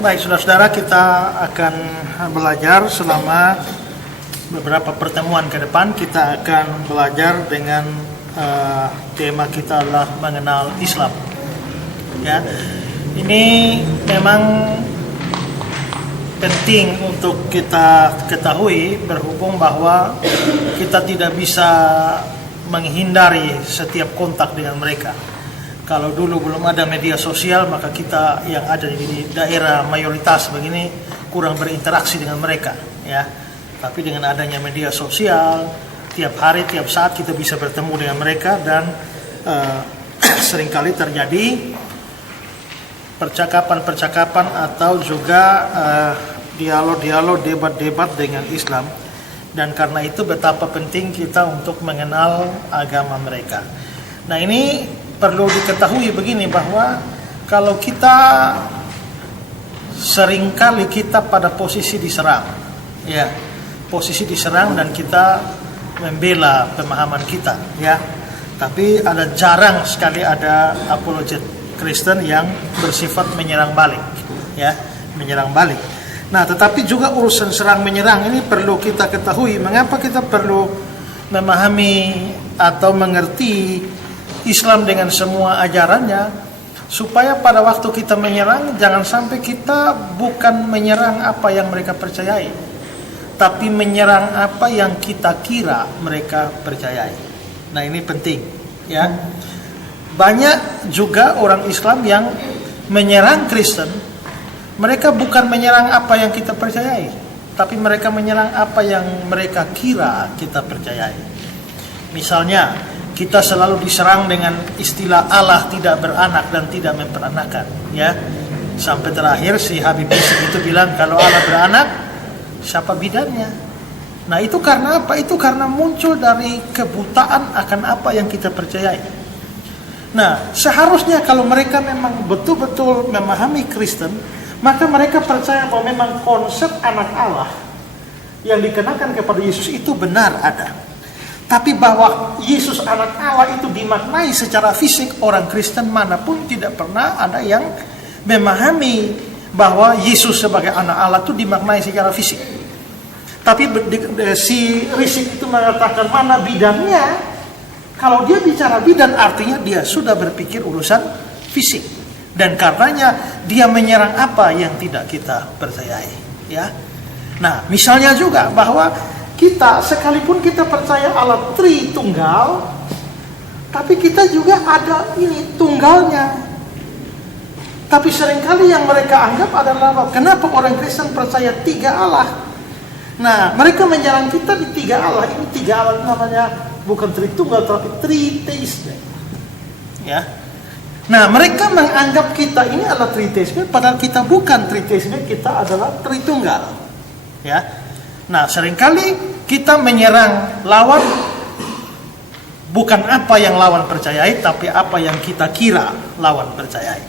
Baik, saudara-saudara, kita akan belajar selama beberapa pertemuan ke depan. Kita akan belajar dengan tema kita adalah mengenal Islam. Ya, ini memang penting untuk kita ketahui, berhubung bahwa kita tidak bisa menghindari setiap kontak dengan mereka. Kalau dulu belum ada media sosial, maka kita yang ada di daerah mayoritas begini kurang berinteraksi dengan mereka, ya. Tapi dengan adanya media sosial, tiap hari, tiap saat kita bisa bertemu dengan mereka, dan seringkali terjadi percakapan-percakapan atau juga dialog-dialog, debat-debat dengan Islam. Dan karena itu betapa penting kita untuk mengenal agama mereka. Nah, ini perlu diketahui begini, bahwa kalau kita seringkali kita pada posisi diserang, ya, posisi diserang dan kita membela pemahaman kita, ya. Tapi jarang sekali ada apologet Kristen yang bersifat menyerang balik, ya, menyerang balik. Nah, tetapi juga urusan serang menyerang ini perlu kita ketahui. Mengapa kita perlu memahami atau mengerti Islam dengan semua ajarannya, supaya pada waktu kita menyerang, jangan sampai kita bukan menyerang apa yang mereka percayai, tapi menyerang apa yang kita kira mereka percayai. Nah, ini penting, ya. Banyak juga orang Islam yang menyerang Kristen. Mereka bukan menyerang apa yang kita percayai, tapi mereka menyerang apa yang mereka kira kita percayai. Misalnya, kita selalu diserang dengan istilah Allah tidak beranak dan tidak memperanakan, ya. Sampai terakhir si Habib Rizik itu bilang, kalau Allah beranak, siapa bidannya? Nah, itu karena apa? Itu karena muncul dari kebutaan akan apa yang kita percayai. Nah, seharusnya kalau mereka memang betul-betul memahami Kristen, maka mereka percaya bahwa memang konsep anak Allah yang dikenakan kepada Yesus itu benar ada. Tapi bahwa Yesus anak Allah itu dimaknai secara fisik, orang Kristen manapun tidak pernah ada yang memahami bahwa Yesus sebagai anak Allah itu dimaknai secara fisik. Tapi si Rizik itu mengatakan mana bidannya. Kalau dia bicara bidan, artinya dia sudah berpikir urusan fisik. Dan karenanya dia menyerang apa yang tidak kita percayai, ya. Nah, misalnya juga bahwa kita, sekalipun kita percaya Allah Tritunggal, tapi kita juga ada ini tunggalnya. Tapi seringkali yang mereka anggap adalah, kenapa orang Kristen percaya 3 Allah? Nah, mereka menyerang kita di 3 Allah. Ini 3 Allah namanya bukan Tritunggal, tapi Triteisme, ya. Nah, mereka menganggap kita ini adalah Triteisme, padahal kita bukan Triteisme, kita adalah Tritunggal, ya. Nah, seringkali kita menyerang lawan bukan apa yang lawan percayai, tapi apa yang kita kira lawan percayai.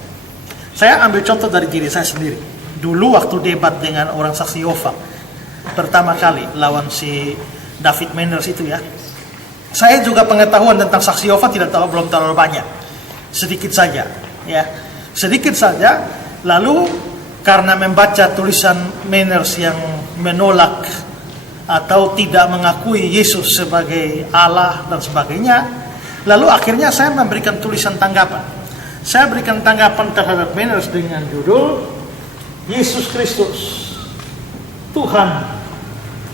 Saya ambil contoh dari diri saya sendiri. Dulu waktu debat dengan orang saksi Yehova pertama kali lawan si David Manners itu, ya. Saya juga pengetahuan tentang saksi Yehova belum terlalu banyak. Sedikit saja, ya. Sedikit saja. Lalu karena membaca tulisan Manners yang menolak atau tidak mengakui Yesus sebagai Allah dan sebagainya, lalu akhirnya saya memberikan tulisan tanggapan. Saya berikan tanggapan terhadap Manners dengan judul Yesus Kristus Tuhan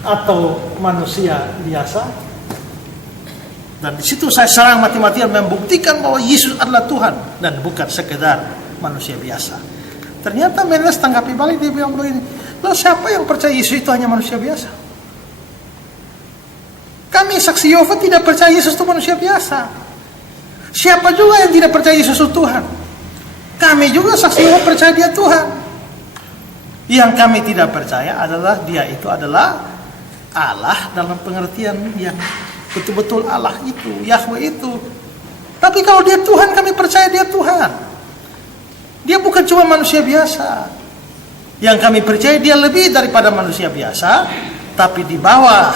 atau manusia biasa. Dan di situ saya serang mati-matian membuktikan bahwa Yesus adalah Tuhan dan bukan sekedar manusia biasa. Ternyata Manners tanggapi balik, dia bilang begini, loh, siapa yang percaya Yesus itu hanya manusia biasa? Kami saksi Yehova tidak percaya Yesus itu manusia biasa. Siapa juga yang tidak percaya Yesus itu Tuhan? Kami juga saksi Yehova percaya dia Tuhan. Yang kami tidak percaya adalah dia itu adalah Allah dalam pengertian yang betul-betul Allah itu, Yahweh itu. Tapi kalau dia Tuhan, kami percaya dia Tuhan. Dia bukan cuma manusia biasa. Yang kami percaya dia lebih daripada manusia biasa, tapi di bawah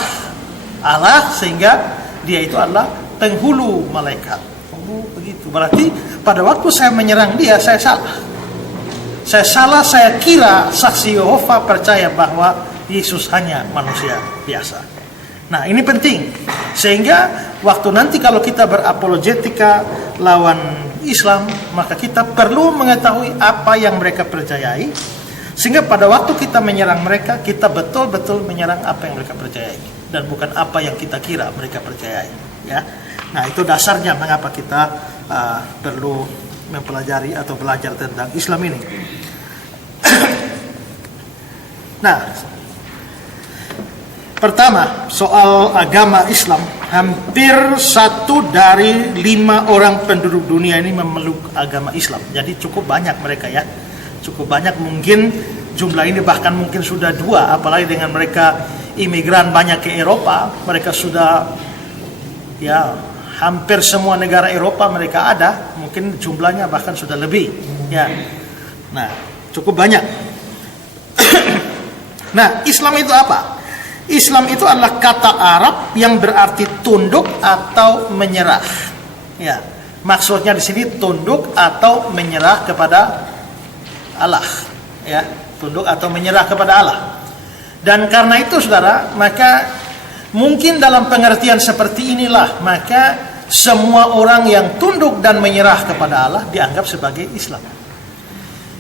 Allah, sehingga dia itu adalah penghulu malaikat. Oh, begitu. Berarti pada waktu saya menyerang dia, saya salah. saya salah, saya kira saksi Yehova percaya bahwa Yesus hanya manusia biasa. Nah, ini penting. Sehingga waktu nanti kalau kita berapologetika lawan Islam, maka kita perlu mengetahui apa yang mereka percayai. Sehingga pada waktu kita menyerang mereka, kita betul-betul menyerang apa yang mereka percayai. Dan bukan apa yang kita kira mereka percayai. Ya. Nah, itu dasarnya mengapa kita perlu mempelajari atau belajar tentang Islam ini. Nah, pertama, soal agama Islam, hampir 1 dari 5 orang penduduk dunia ini memeluk agama Islam. Jadi cukup banyak mereka ya, cukup banyak, mungkin jumlah ini bahkan mungkin sudah 2, apalagi dengan mereka imigran banyak ke Eropa, mereka sudah ya hampir semua negara Eropa mereka ada, mungkin jumlahnya bahkan sudah lebih ya. Nah, cukup banyak. Nah, Islam itu apa? Islam itu adalah kata Arab yang berarti tunduk atau menyerah. Ya, maksudnya di sini tunduk atau menyerah kepada Allah. Ya, tunduk atau menyerah kepada Allah. Dan karena itu, saudara, maka mungkin dalam pengertian seperti inilah, maka semua orang yang tunduk dan menyerah kepada Allah dianggap sebagai Islam.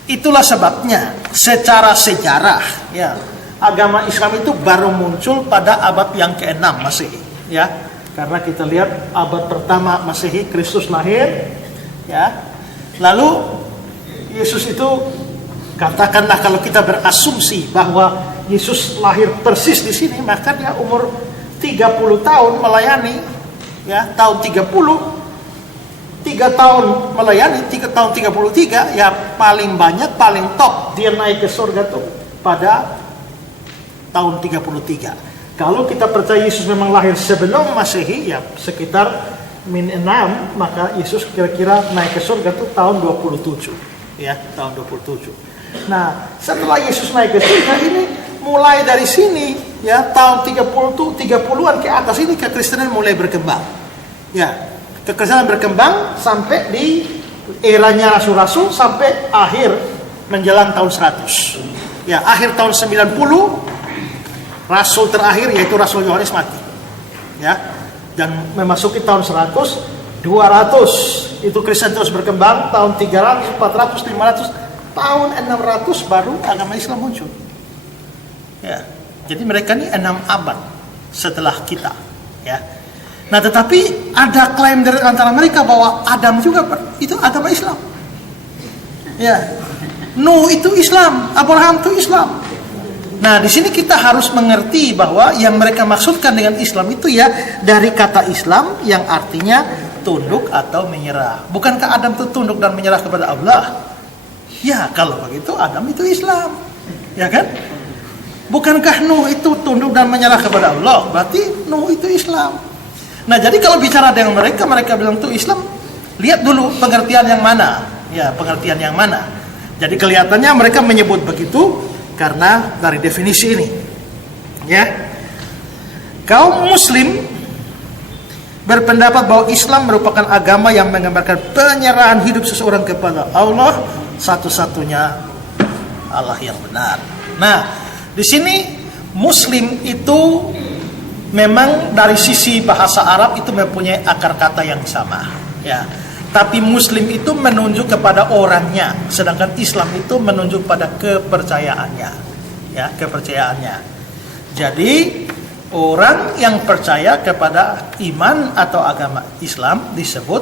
Itulah sebabnya secara sejarah, ya, agama Islam itu baru muncul pada abad yang ke-6 Masehi, ya. Karena kita lihat abad pertama Masehi Kristus lahir, ya. Lalu Yesus itu, katakanlah kalau kita berasumsi bahwa Yesus lahir persis di sini, maka dia umur 30 tahun melayani, ya, tahun 30, 3 tahun melayani, 3 tahun 33, ya paling banyak, paling top dia naik ke surga tuh pada tahun 33. Kalau kita percaya Yesus memang lahir sebelum Masehi, ya sekitar -6, maka Yesus kira-kira naik ke surga itu tahun 27. Ya, tahun 27. Nah, setelah Yesus naik ke surga ini, mulai dari sini, ya tahun 30-an ke atas ini kekristenan mulai berkembang. Ya, kekristenan berkembang sampai di eranya rasul-rasul sampai akhir menjelang tahun 100. Ya, akhir tahun 90 Rasul terakhir yaitu Rasul Yohanes mati, ya, dan memasuki tahun 100, 200 itu Kristen terus berkembang, tahun 300, 400, 500, tahun 600 baru agama Islam muncul. Ya, jadi mereka ini 6 abad setelah kita, ya. Nah, tetapi ada klaim dari antara mereka bahwa Adam juga itu agama Islam. Ya, Nuh itu Islam, Abraham itu Islam. Nah, di sini kita harus mengerti bahwa yang mereka maksudkan dengan Islam itu ya dari kata Islam yang artinya tunduk atau menyerah. Bukankah Adam itu tunduk dan menyerah kepada Allah? Ya, kalau begitu Adam itu Islam. Ya kan? Bukankah Nuh itu tunduk dan menyerah kepada Allah? Berarti Nuh itu Islam. Nah, jadi kalau bicara dengan mereka bilang itu Islam, lihat dulu pengertian yang mana. Ya, pengertian yang mana. Jadi kelihatannya mereka menyebut begitu karena dari definisi ini, ya. Kaum Muslim berpendapat bahwa Islam merupakan agama yang menggambarkan penyerahan hidup seseorang kepada Allah, satu-satunya Allah yang benar. Nah, di sini Muslim itu memang dari sisi bahasa Arab itu mempunyai akar kata yang sama, ya. Tapi Muslim itu menunjuk kepada orangnya, sedangkan Islam itu menunjuk pada kepercayaannya, ya, kepercayaannya. Jadi orang yang percaya kepada iman atau agama Islam disebut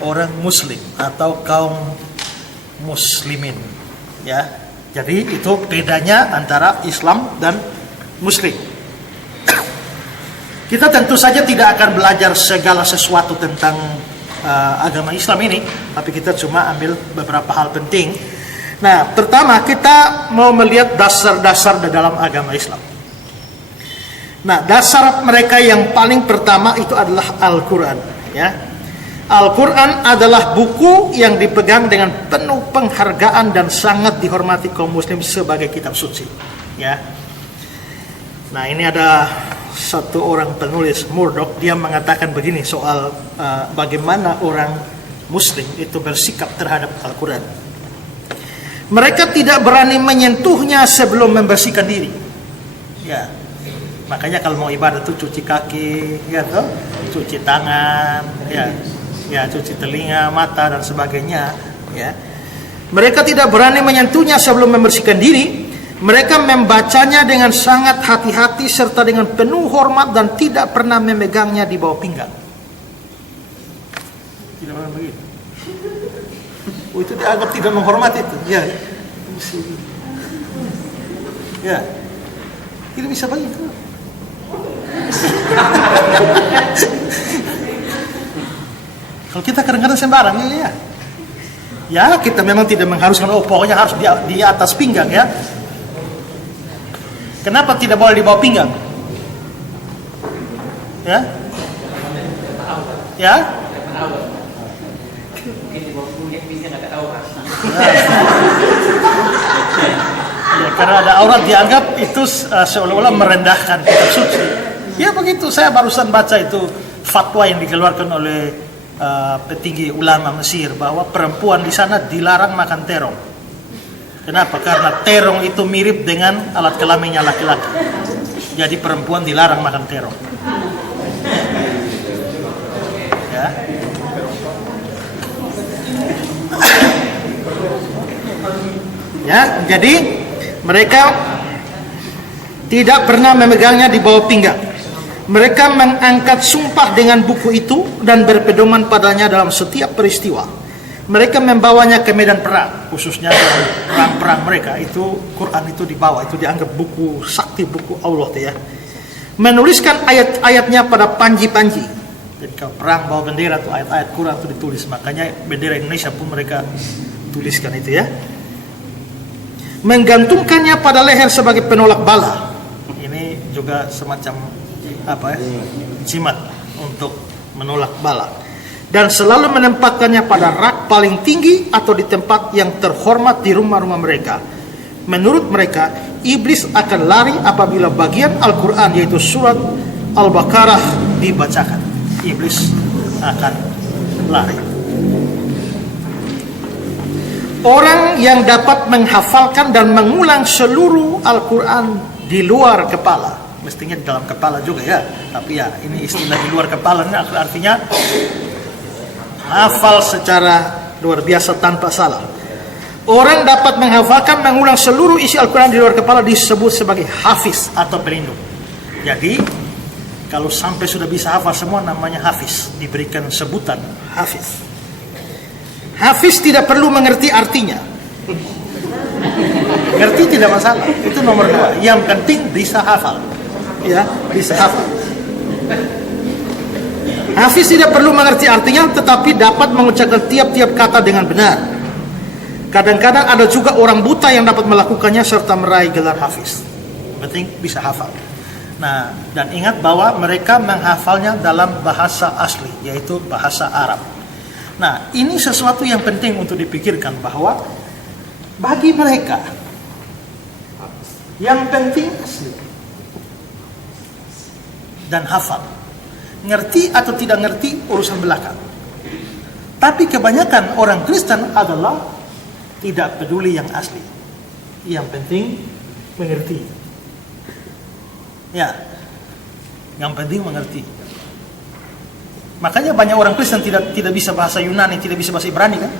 orang Muslim atau kaum Muslimin, ya. Jadi itu bedanya antara Islam dan Muslim. Kita tentu saja tidak akan belajar segala sesuatu tentang agama Islam ini, tapi kita cuma ambil beberapa hal penting. Nah, pertama kita mau melihat dasar-dasar di dalam agama Islam. Nah, dasar mereka yang paling pertama itu adalah Al-Quran, ya. Al-Quran adalah buku yang dipegang dengan penuh penghargaan dan sangat dihormati kaum Muslim sebagai kitab suci, ya. Nah, ini ada satu orang penulis, Murdoch, dia mengatakan begini soal bagaimana orang Muslim itu bersikap terhadap Al-Quran. Mereka tidak berani menyentuhnya sebelum membersihkan diri. Ya, makanya kalau mau ibadah tuh cuci kaki, ya toh, cuci tangan, ya cuci telinga, mata dan sebagainya. Ya, mereka tidak berani menyentuhnya sebelum membersihkan diri. Mereka membacanya dengan sangat hati-hati serta dengan penuh hormat dan tidak pernah memegangnya di bawah pinggang. Tidak pernah begitu. Oh, itu dianggap tidak menghormati itu. Ya, ya, tidak bisa begitu. Kalau kita kadang-kadang sembarang, ya kita memang tidak mengharuskan. Oh, pokoknya harus di atas pinggang ya. Kenapa tidak boleh di bawah pinggang? Ya? Ya? Ya, karena ada aurat dianggap itu seolah-olah merendahkan kitab suci. Ya begitu, saya barusan baca itu fatwa yang dikeluarkan oleh petinggi ulama Mesir bahwa perempuan di sana dilarang makan terong. Kenapa? Karena terong itu mirip dengan alat kelaminnya laki-laki. Jadi perempuan dilarang makan terong. Ya. Ya, jadi mereka tidak pernah memegangnya di bawah pinggang. Mereka mengangkat sumpah dengan buku itu dan berpedoman padanya dalam setiap peristiwa. Mereka membawanya ke medan perang, khususnya dalam perang-perang mereka. Itu Quran itu dibawa, itu dianggap buku sakti, buku Allah ya. Menuliskan ayat-ayatnya pada panji-panji. Jadi kalau perang bawa bendera tuh ayat-ayat Quran itu ditulis. Makanya bendera Indonesia pun mereka tuliskan itu ya. Menggantungkannya pada leher sebagai penolak bala. Ini juga semacam jimat untuk menolak bala. Dan selalu menempatkannya pada rak paling tinggi atau di tempat yang terhormat di rumah-rumah mereka. Menurut mereka, iblis akan lari apabila bagian Al-Quran yaitu surat Al-Baqarah dibacakan. Iblis akan lari. Orang yang dapat menghafalkan dan mengulang seluruh Al-Quran di luar kepala, mestinya di dalam kepala juga ya, tapi ya ini istilah di luar kepala ini artinya hafal secara luar biasa tanpa salah. Orang dapat menghafalkan, mengulang seluruh isi Al-Quran di luar kepala disebut sebagai hafiz atau pelindung. Jadi kalau sampai sudah bisa hafal semua namanya hafiz, diberikan sebutan hafiz. Hafiz tidak perlu mengerti artinya. Ngerti tidak masalah, itu nomor 2. Yang penting bisa hafal. Ya, bisa hafal. Hafiz tidak perlu mengerti artinya, tetapi dapat mengucapkan tiap-tiap kata dengan benar. Kadang-kadang ada juga orang buta yang dapat melakukannya serta meraih gelar hafiz. Penting bisa hafal. Nah, dan ingat bahwa mereka menghafalnya dalam bahasa asli, yaitu bahasa Arab. Nah, ini sesuatu yang penting untuk dipikirkan bahwa bagi mereka yang penting asli dan hafal. Ngerti atau tidak ngerti urusan belakang. Tapi kebanyakan orang Kristen adalah tidak peduli yang asli. Yang penting mengerti. Ya, yang penting mengerti. Makanya banyak orang Kristen tidak bisa bahasa Yunani, tidak bisa bahasa Ibrani kan?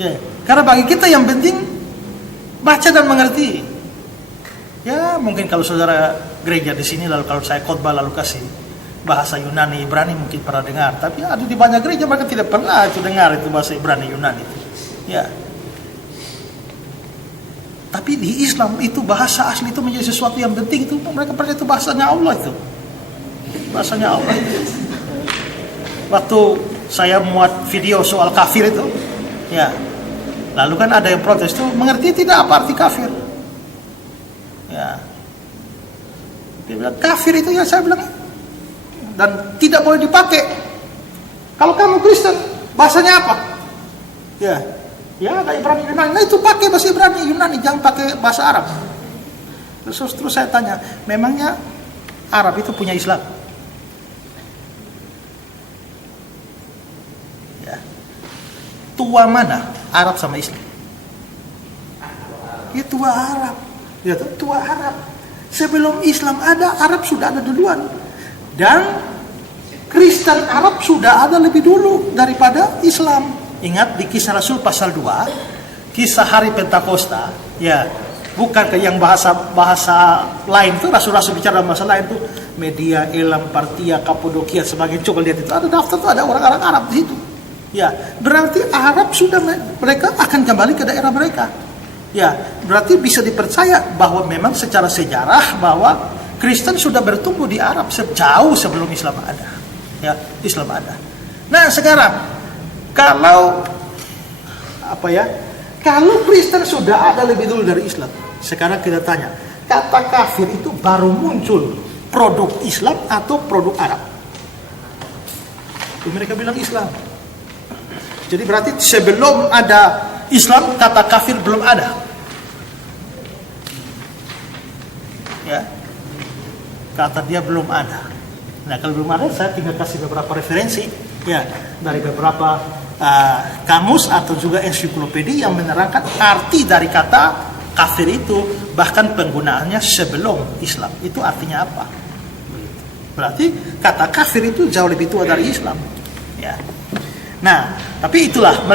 Ya, karena bagi kita yang penting baca dan mengerti. Ya, mungkin kalau saudara gereja di sini lalu kalau saya khotbah lalu kasih bahasa Yunani Ibrani mungkin pernah dengar, tapi ada di banyak gereja mereka tidak pernah itu dengar itu bahasa Ibrani Yunani itu. Ya. Tapi di Islam itu bahasa asli itu menjadi sesuatu yang penting itu. Mereka percaya itu bahasanya Allah itu. Bahasanya Allah. Waktu saya muat video soal kafir itu, ya. Lalu kan ada yang protes tuh, mengerti tidak apa arti kafir? Ya. Dia bilang kafir itu ya, saya bilang dan tidak boleh dipakai. Kalau kamu Kristen, bahasanya apa? Ya, ya ada Ibrani Yunani. Nah itu pakai bahasa Ibrani Yunani, jangan pakai bahasa Arab. Terus saya tanya, memangnya Arab itu punya Islam? Ya. Tua mana Arab sama Islam? Ya tua Arab. Ya tua Arab. Sebelum Islam ada, Arab sudah ada duluan. Dan Kristen Arab sudah ada lebih dulu daripada Islam. Ingat di Kisah Rasul pasal 2, kisah hari Pentakosta, ya, bukan ke yang bahasa lain tuh, rasul-rasul bicara bahasa lain tuh, Media, Elam, Partia, Kapadokia, sebagai coba lihat itu ada daftar tuh, ada orang-orang Arab di situ. Ya, berarti Arab sudah mereka akan kembali ke daerah mereka. Ya, berarti bisa dipercaya bahwa memang secara sejarah bahwa Kristen sudah bertumbuh di Arab sejauh sebelum Islam ada. Ya, Islam ada. Nah, sekarang kalau Kristen sudah ada lebih dulu dari Islam. Sekarang kita tanya, kata kafir itu baru muncul produk Islam atau produk Arab? Itu mereka bilang Islam. Jadi berarti sebelum ada Islam, kata kafir belum ada. Ya, kata dia belum ada. Nah, kalau belum ada, saya tinggal kasih beberapa referensi, ya, dari beberapa kamus atau juga ensiklopedia yang menerangkan arti dari kata kafir itu, bahkan penggunaannya sebelum Islam. Itu artinya apa? Berarti kata kafir itu jauh lebih tua dari Islam. Ya. Nah, tapi itulah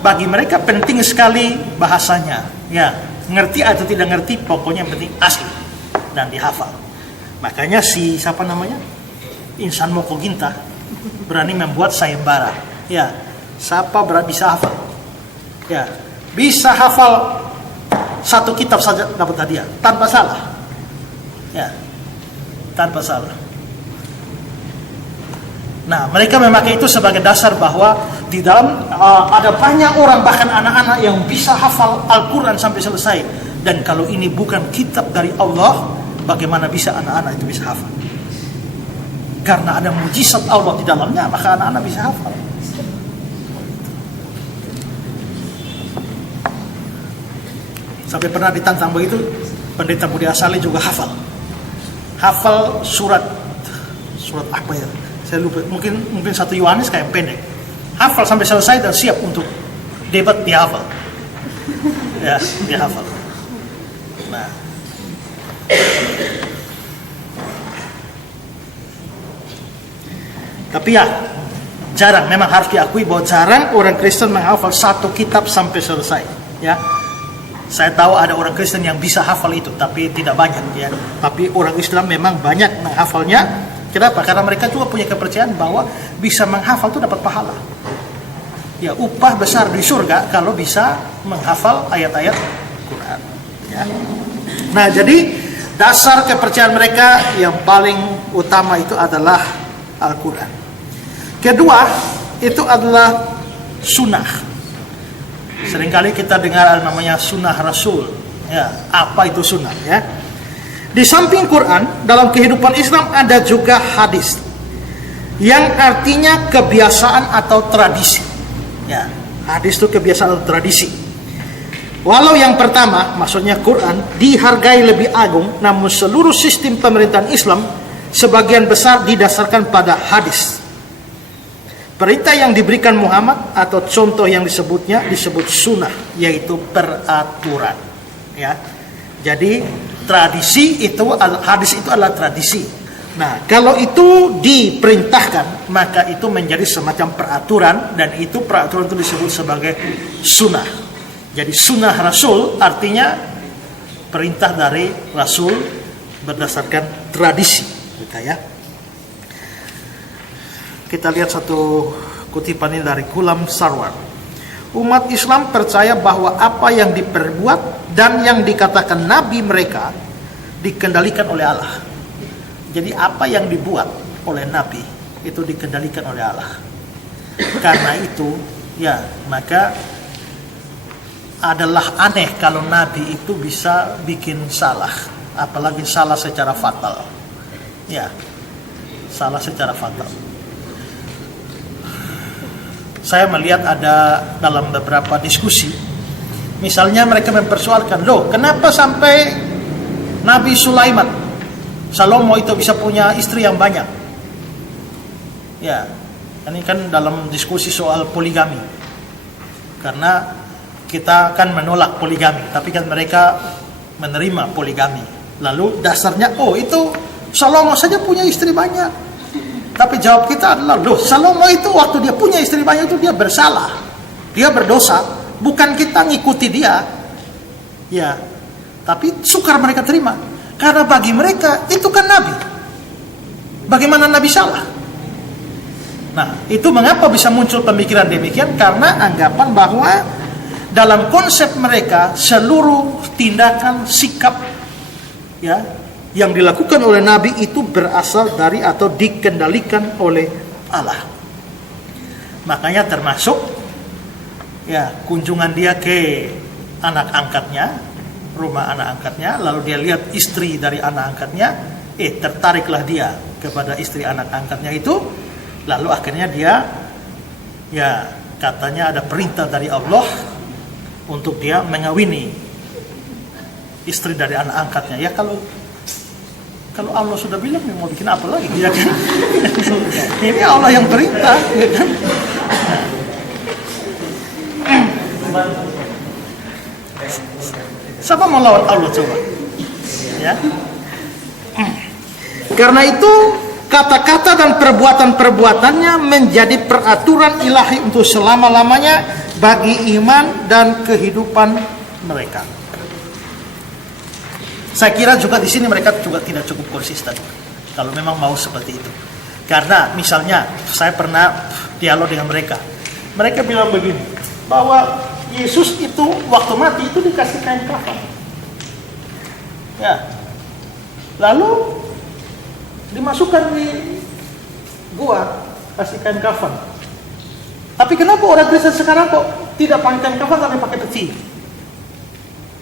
bagi mereka penting sekali bahasanya. Ya, ngerti atau tidak ngerti, pokoknya yang penting asli dan dihafal. Makanya siapa namanya? Insan Moko Ginta berani membuat sayembara. Ya, siapa bisa hafal? Ya, bisa hafal satu kitab saja dapat hadiah tanpa salah. Ya, tanpa salah. Nah, mereka memakai itu sebagai dasar bahwa di dalam ada banyak orang, bahkan anak-anak yang bisa hafal Al-Quran sampai selesai. Dan kalau ini bukan kitab dari Allah, bagaimana bisa anak-anak itu bisa hafal? Karena ada mujizat Allah di dalamnya, maka anak-anak bisa hafal. Sampai pernah ditantang begitu, Pendeta Budi Asali juga hafal surat apa ya? Saya lupa, mungkin 1 Yohanes kayak pendek. Hafal sampai selesai dan siap untuk debat, dia hafal. Ya, dia hafal. Nah, tapi ya jarang, memang harus diakui bahwa jarang orang Kristen menghafal satu kitab sampai selesai. Ya, saya tahu ada orang Kristen yang bisa hafal itu, tapi tidak banyak. Ya, tapi orang Islam memang banyak menghafalnya. Kenapa? Karena mereka juga punya kepercayaan bahwa bisa menghafal itu dapat pahala. Ya, upah besar di surga kalau bisa menghafal ayat-ayat Quran. Ya. Nah, jadi dasar kepercayaan mereka yang paling utama itu adalah Al-Quran. Kedua, itu adalah sunnah. Seringkali kita dengar namanya sunnah Rasul. Ya, apa itu sunnah? Ya. Di samping Quran, dalam kehidupan Islam ada juga hadis, yang artinya kebiasaan atau tradisi. Ya, hadis itu kebiasaan atau tradisi. Walau yang pertama, maksudnya Quran, dihargai lebih agung, namun seluruh sistem pemerintahan Islam sebagian besar didasarkan pada hadis. Perintah yang diberikan Muhammad atau contoh yang disebut sunnah, yaitu peraturan. Ya, jadi tradisi itu, hadis itu adalah tradisi. Nah, kalau itu diperintahkan, maka itu menjadi semacam peraturan, dan itu peraturan itu disebut sebagai sunnah. Jadi sunnah Rasul artinya perintah dari Rasul berdasarkan tradisi. Ya. Kita lihat satu kutipan ini dari Ghulam Sarwar. Umat Islam percaya bahwa apa yang diperbuat dan yang dikatakan Nabi mereka dikendalikan oleh Allah. Jadi apa yang dibuat oleh Nabi itu dikendalikan oleh Allah. Karena itu, ya, maka adalah aneh kalau Nabi itu bisa bikin salah, apalagi salah secara fatal. Ya, salah secara fatal. Saya melihat ada dalam beberapa diskusi, misalnya mereka mempersoalkan, loh, kenapa sampai Nabi Sulaiman, Salomo itu bisa punya istri yang banyak? Ya, ini kan dalam diskusi soal poligami. Karena kita kan menolak poligami, tapi kan mereka menerima poligami. Lalu dasarnya, oh itu Salomo saja punya istri banyak. Tapi jawab kita adalah, loh Salomo itu waktu dia punya istri banyak itu dia bersalah, dia berdosa, bukan kita ngikuti dia. Ya, tapi sukar mereka terima, karena bagi mereka itu kan nabi. Bagaimana nabi salah? Nah, itu mengapa bisa muncul pemikiran demikian? Karena anggapan bahwa dalam konsep mereka seluruh tindakan, sikap ya yang dilakukan oleh nabi itu berasal dari atau dikendalikan oleh Allah. Makanya termasuk ya kunjungan dia ke anak angkatnya, rumah anak angkatnya, lalu dia lihat istri dari anak angkatnya, tertariklah dia kepada istri anak angkatnya itu, lalu akhirnya dia ya katanya ada perintah dari Allah untuk dia mengawini istri dari anak angkatnya. Ya kalau Allah sudah bilang mau bikin apa lagi, ya kan? Ini Allah yang perintah, ya kan? Siapa mau lawan Allah coba? Ya. Karena itu kata-kata dan perbuatan-perbuatannya menjadi peraturan ilahi untuk selama-lamanya bagi iman dan kehidupan mereka. Saya kira juga di sini mereka juga tidak cukup konsisten kalau memang mau seperti itu. Karena misalnya saya pernah dialog dengan mereka. Mereka bilang begini, bahwa Yesus itu waktu mati itu dikasih kain kafan. Ya. Lalu dimasukkan di gua, kasih kain kafan. Tapi kenapa orang Kristen sekarang kok tidak pakai kain kafan tapi pakai peti?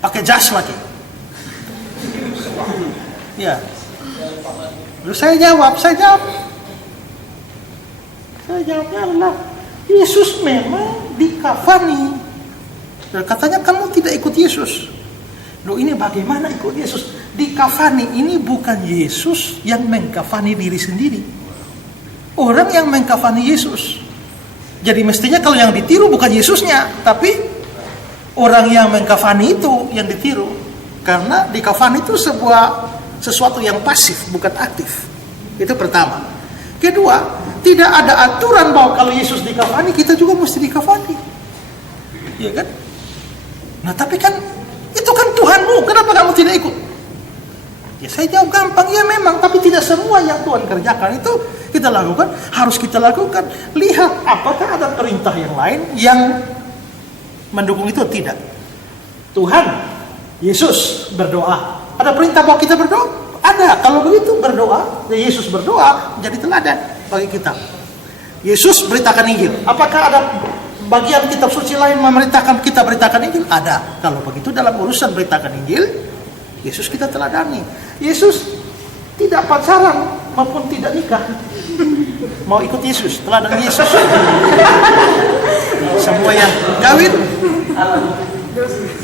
Pakai jas lagi. Ya. Lalu saya jawabnya adalah Yesus memang dikafani. Dan katanya kamu tidak ikut Yesus. Loh ini bagaimana ikut Yesus? Dikafani ini bukan Yesus yang mengkafani diri sendiri. Orang yang mengkafani Yesus. Jadi mestinya kalau yang ditiru bukan Yesusnya, tapi orang yang mengkafani itu yang ditiru. Karena dikafani itu sesuatu yang pasif, bukan aktif. Itu pertama. Kedua, tidak ada aturan bahwa kalau Yesus dikafani, kita juga mesti dikafani. Iya kan? Nah tapi kan itu kan Tuhanmu, kenapa kamu tidak ikut? Ya saya jawab gampang, ya memang, tapi tidak semua yang Tuhan kerjakan itu kita lakukan, harus kita lakukan. Lihat apakah ada perintah yang lain yang mendukung itu, tidak. Tuhan, Yesus berdoa. Ada perintah bahwa kita berdoa? Ada. Kalau begitu berdoa, Yesus berdoa jadi teladan bagi kita. Yesus beritakan Injil. Apakah ada bagian kitab suci lain memerintahkan kita beritakan Injil? Ada. Kalau begitu dalam urusan beritakan Injil, Yesus kita teladani. Yesus tidak pacaran maupun tidak nikah. Mau ikut Yesus, teladan Yesus. Semua yang kawin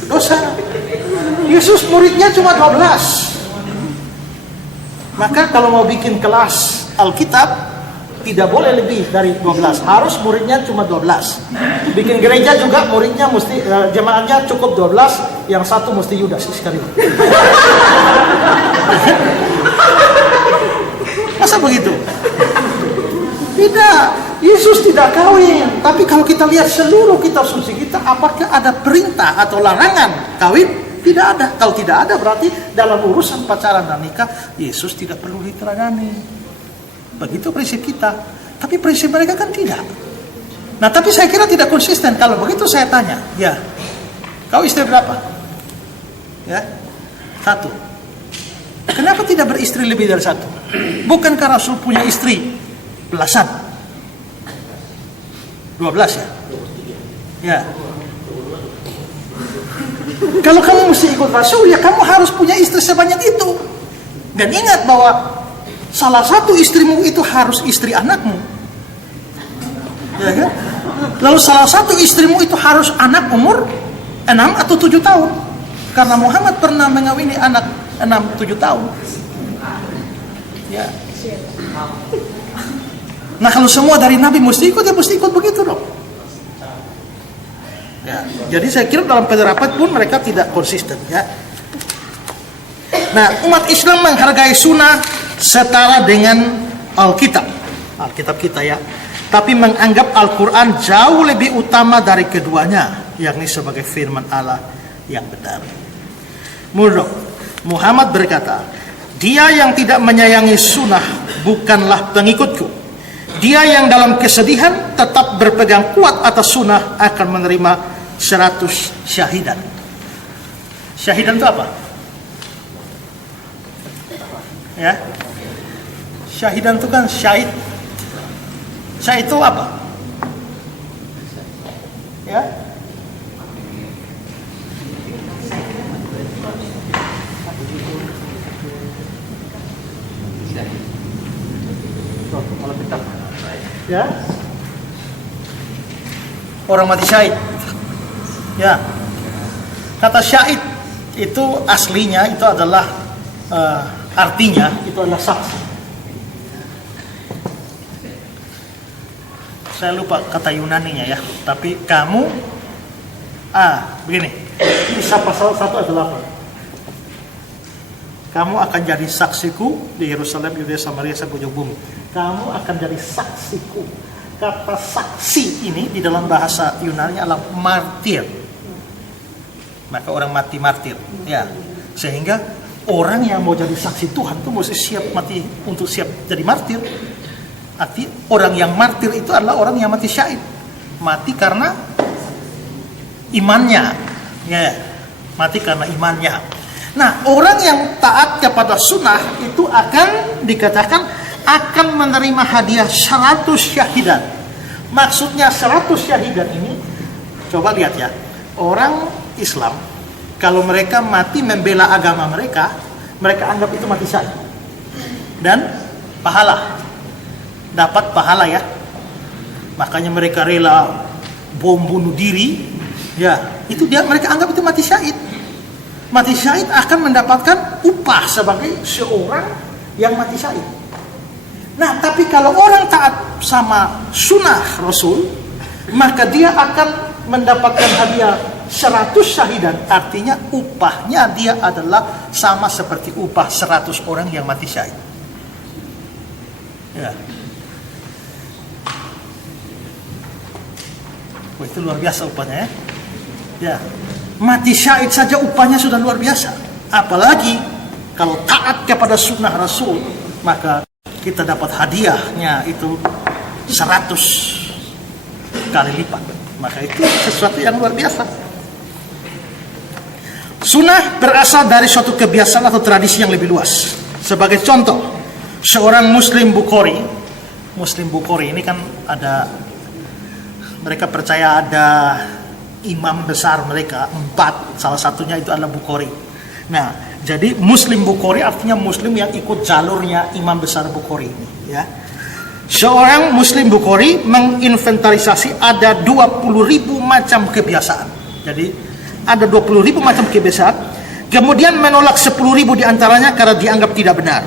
dosa. Yesus muridnya cuma 12. Maka kalau mau bikin kelas Alkitab tidak boleh lebih dari 12. Harus muridnya cuma 12. Bikin gereja juga muridnya mesti jemaatnya cukup 12, yang satu mesti Yudas Iskariot. Masa begitu? Tidak. Yesus tidak kawin. Tapi kalau kita lihat seluruh kitab suci kita, apakah ada perintah atau larangan kawin? Tidak ada. Kalau tidak ada berarti dalam urusan pacaran dan nikah Yesus tidak perlu diteladani. Begitu prinsip kita. Tapi prinsip mereka kan tidak. Nah tapi saya kira tidak konsisten. Kalau begitu saya tanya, ya, kau istri berapa? Ya, 1. Kenapa tidak beristri lebih dari 1? Bukankah Rasul punya istri belasan? 12 ya? Ya. Kalau kamu mesti ikut Rasul, ya kamu harus punya istri sebanyak itu. Dan ingat bahwa salah satu istrimu itu harus istri anakmu. Ya kan? Lalu salah satu istrimu itu harus anak umur 6 atau 7 tahun. Karena Muhammad pernah mengawini anak 6-7 tahun. Ya. Nah kalau semua dari Nabi mesti ikut, ya mesti ikut begitu dong. Ya. Jadi saya kira dalam penerapan pun mereka tidak konsisten. Ya. Nah, umat Islam menghargai sunnah setara dengan Alkitab kita ya. Tapi menganggap Al-Quran jauh lebih utama dari keduanya, yakni sebagai firman Allah yang benar. Muhammad berkata, dia yang tidak menyayangi sunnah bukanlah pengikutku. Dia yang dalam kesedihan tetap berpegang kuat atas sunnah akan menerima 100 syahidan. Syahidan itu apa? Ya, syahidan itu kan syahid. Syahid itu apa? Ya, ya, orang mati syahid. Ya, kata syahid itu aslinya itu adalah artinya itu adalah saksi. Saya lupa kata Yunaninya ya, tapi kamu begini. Kisah pasal 1 adalah apa? Kamu akan jadi saksiku di Yerusalem, Yudea, Samaria, sampai ujung bumi. Kamu akan jadi saksiku. Kata saksi ini di dalam bahasa Yunani adalah martir. Maka orang mati martir. Ya, sehingga orang yang mau jadi saksi Tuhan itu mesti siap mati untuk siap jadi martir. Arti orang yang martir itu adalah orang yang mati syahid. Mati karena imannya. Ya, mati karena imannya. Nah, orang yang taat kepada sunnah itu akan dikatakan akan menerima hadiah 100 syahidan. Maksudnya 100 syahidan ini, coba lihat ya, orang Islam kalau mereka mati membela agama mereka, mereka anggap itu mati syahid dan pahala, dapat pahala ya. Makanya mereka rela bom bunuh diri, ya itu dia mereka anggap itu mati syahid. Mati syahid akan mendapatkan upah sebagai seorang yang mati syahid. Nah, tapi kalau orang taat sama sunnah Rasul, maka dia akan mendapatkan hadiah 100 syahidan. Artinya upahnya dia adalah sama seperti upah 100 orang yang mati syahid. Ya. Wah, itu luar biasa upahnya ya. Ya. Mati syahid saja upahnya sudah luar biasa. Apalagi kalau taat kepada sunnah Rasul, maka kita dapat hadiahnya itu 100 kali lipat. Maka itu sesuatu yang luar biasa. Sunnah berasal dari suatu kebiasaan atau tradisi yang lebih luas. Sebagai contoh, seorang Muslim Bukhari ini kan ada, mereka percaya ada imam besar mereka 4, salah satunya itu adalah Bukhari. Nah, jadi Muslim Bukhari artinya Muslim yang ikut jalurnya imam besar Bukhari ini, ya. Seorang Muslim Bukhari menginventarisasi ada 20.000 macam kebiasaan. Jadi ada 20.000 macam kebiasaan. Kemudian menolak 10.000 diantaranya karena dianggap tidak benar.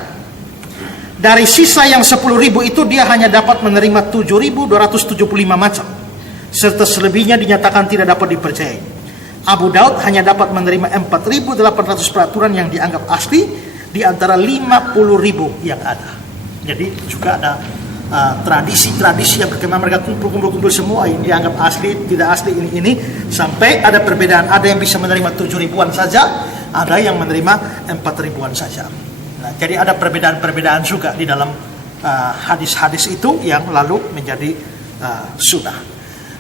Dari sisa yang 10.000 itu dia hanya dapat menerima 7.275 macam. Serta selebihnya dinyatakan tidak dapat dipercayai. Abu Daud hanya dapat menerima 4.800 peraturan yang dianggap asli di antara 50.000 yang ada. Jadi juga ada tradisi-tradisi yang berkembang, mereka kumpul semua yang dianggap asli, tidak asli, ini sampai ada perbedaan. Ada yang bisa menerima 7.000-an saja, ada yang menerima 4.000-an saja. Nah, jadi ada perbedaan-perbedaan juga di dalam hadis-hadis itu yang lalu menjadi sunnah.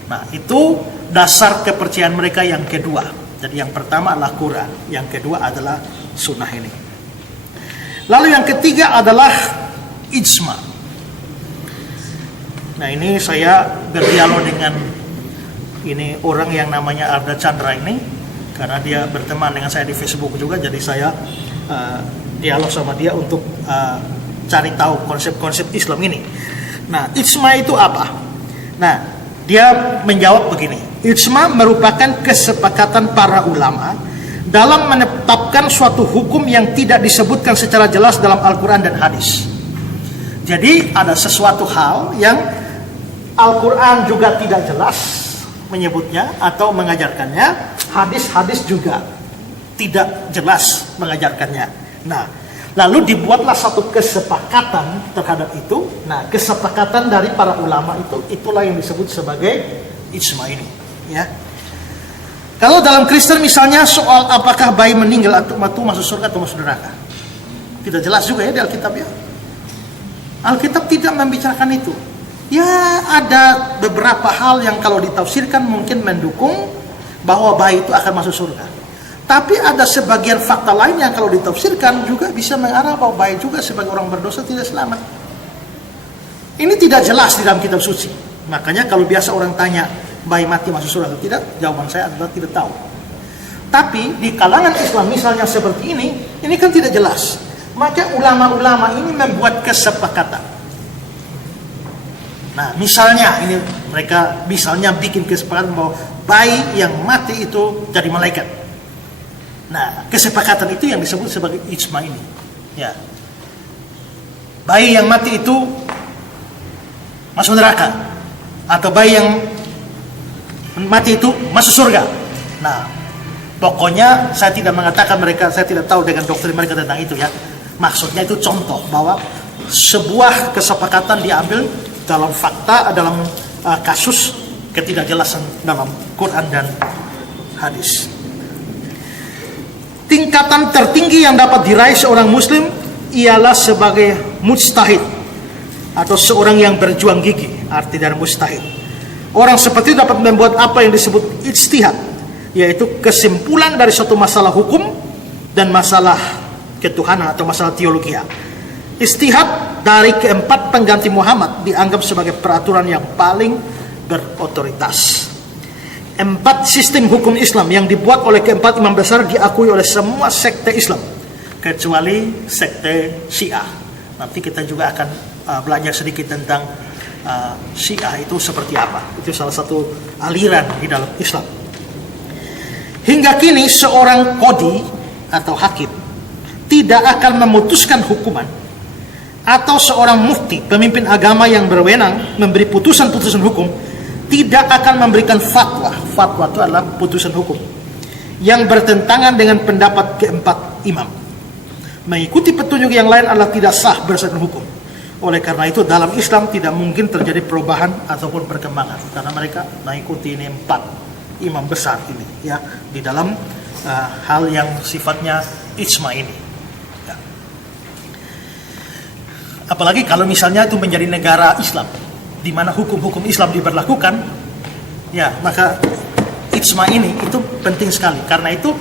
Nah, itu dasar kepercayaan mereka yang kedua. Jadi yang pertama adalah Quran, yang kedua adalah sunnah ini. Lalu yang ketiga adalah ijma. Nah, ini saya berdialog dengan ini orang yang namanya Arda Chandra ini, karena dia berteman dengan saya di Facebook juga, jadi saya dialog sama dia untuk cari tahu konsep-konsep Islam ini. Nah, ijma itu apa? Nah, dia menjawab begini, ijma merupakan kesepakatan para ulama dalam menetapkan suatu hukum yang tidak disebutkan secara jelas dalam Al-Quran dan hadis. Jadi ada sesuatu hal yang Al-Quran juga tidak jelas, menyebutnya atau mengajarkannya, hadis-hadis juga tidak jelas mengajarkannya. Nah, lalu dibuatlah satu kesepakatan terhadap itu. Nah, kesepakatan dari para ulama itulah yang disebut sebagai ijma ini, ya. Kalau dalam Kristen misalnya soal apakah bayi meninggal atau masuk surga atau masuk neraka, tidak jelas juga ya di Alkitab ya. Alkitab tidak membicarakan itu. Ya, ada beberapa hal yang kalau ditafsirkan mungkin mendukung bahwa bayi itu akan masuk surga. Tapi ada sebagian fakta lain yang kalau ditafsirkan juga bisa mengarah bahwa bayi juga sebagai orang berdosa tidak selamat. Ini tidak jelas di dalam kitab suci. Makanya kalau biasa orang tanya bayi mati masuk surga atau tidak, jawaban saya adalah tidak tahu. Tapi di kalangan Islam misalnya seperti ini kan tidak jelas. Maka ulama-ulama ini membuat kesepakatan. Nah, misalnya ini mereka bikin kesepakatan bahwa bayi yang mati itu jadi malaikat. Nah, kesepakatan itu yang disebut sebagai ijma ini. Ya. Bayi yang mati itu masuk neraka, atau bayi yang mati itu masuk surga. Nah, pokoknya saya tidak mengatakan saya tidak tahu dengan doktrin mereka tentang itu ya. Maksudnya itu contoh bahwa sebuah kesepakatan diambil dalam fakta, dalam kasus ketidakjelasan dalam Quran dan hadis. Tingkatan tertinggi yang dapat diraih seorang muslim ialah sebagai mujtahid atau seorang yang berjuang gigih, arti dari mujtahid. Orang seperti itu dapat membuat apa yang disebut ijtihad, yaitu kesimpulan dari suatu masalah hukum dan masalah ketuhanan atau masalah teologi. Ijtihad dari keempat pengganti Muhammad dianggap sebagai peraturan yang paling berotoritas. 4 sistem hukum Islam yang dibuat oleh keempat imam besar diakui oleh semua sekte Islam kecuali sekte Syiah. Nanti kita juga akan belajar sedikit tentang Syiah itu seperti apa. Itu salah satu aliran di dalam Islam. Hingga kini seorang qadhi atau hakim tidak akan memutuskan hukuman, atau seorang mufti, pemimpin agama yang berwenang memberi putusan-putusan hukum, tidak akan memberikan fatwa. Fatwa itu adalah putusan hukum yang bertentangan dengan pendapat keempat imam. Mengikuti petunjuk yang lain adalah tidak sah berdasarkan hukum. Oleh karena itu dalam Islam tidak mungkin terjadi perubahan ataupun perkembangan, karena mereka mengikuti ini 4 imam besar ini ya, di dalam hal yang sifatnya ijma ini. Apalagi kalau misalnya itu menjadi negara Islam, di mana hukum-hukum Islam diberlakukan, ya maka ijma ini itu penting sekali. Karena itu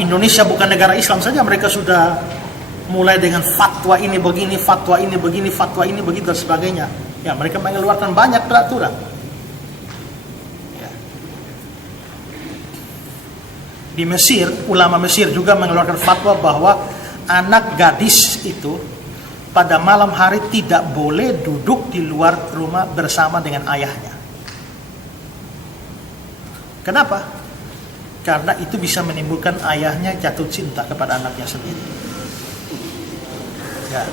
Indonesia bukan negara Islam saja, mereka sudah mulai dengan fatwa ini begini, fatwa ini begini, fatwa ini begitu dan sebagainya. Ya, mereka mengeluarkan banyak peraturan. Ya. Di Mesir, ulama Mesir juga mengeluarkan fatwa bahwa anak gadis itu pada malam hari tidak boleh duduk di luar rumah bersama dengan ayahnya. Kenapa? Karena itu bisa menimbulkan ayahnya jatuh cinta kepada anaknya sendiri. Ya.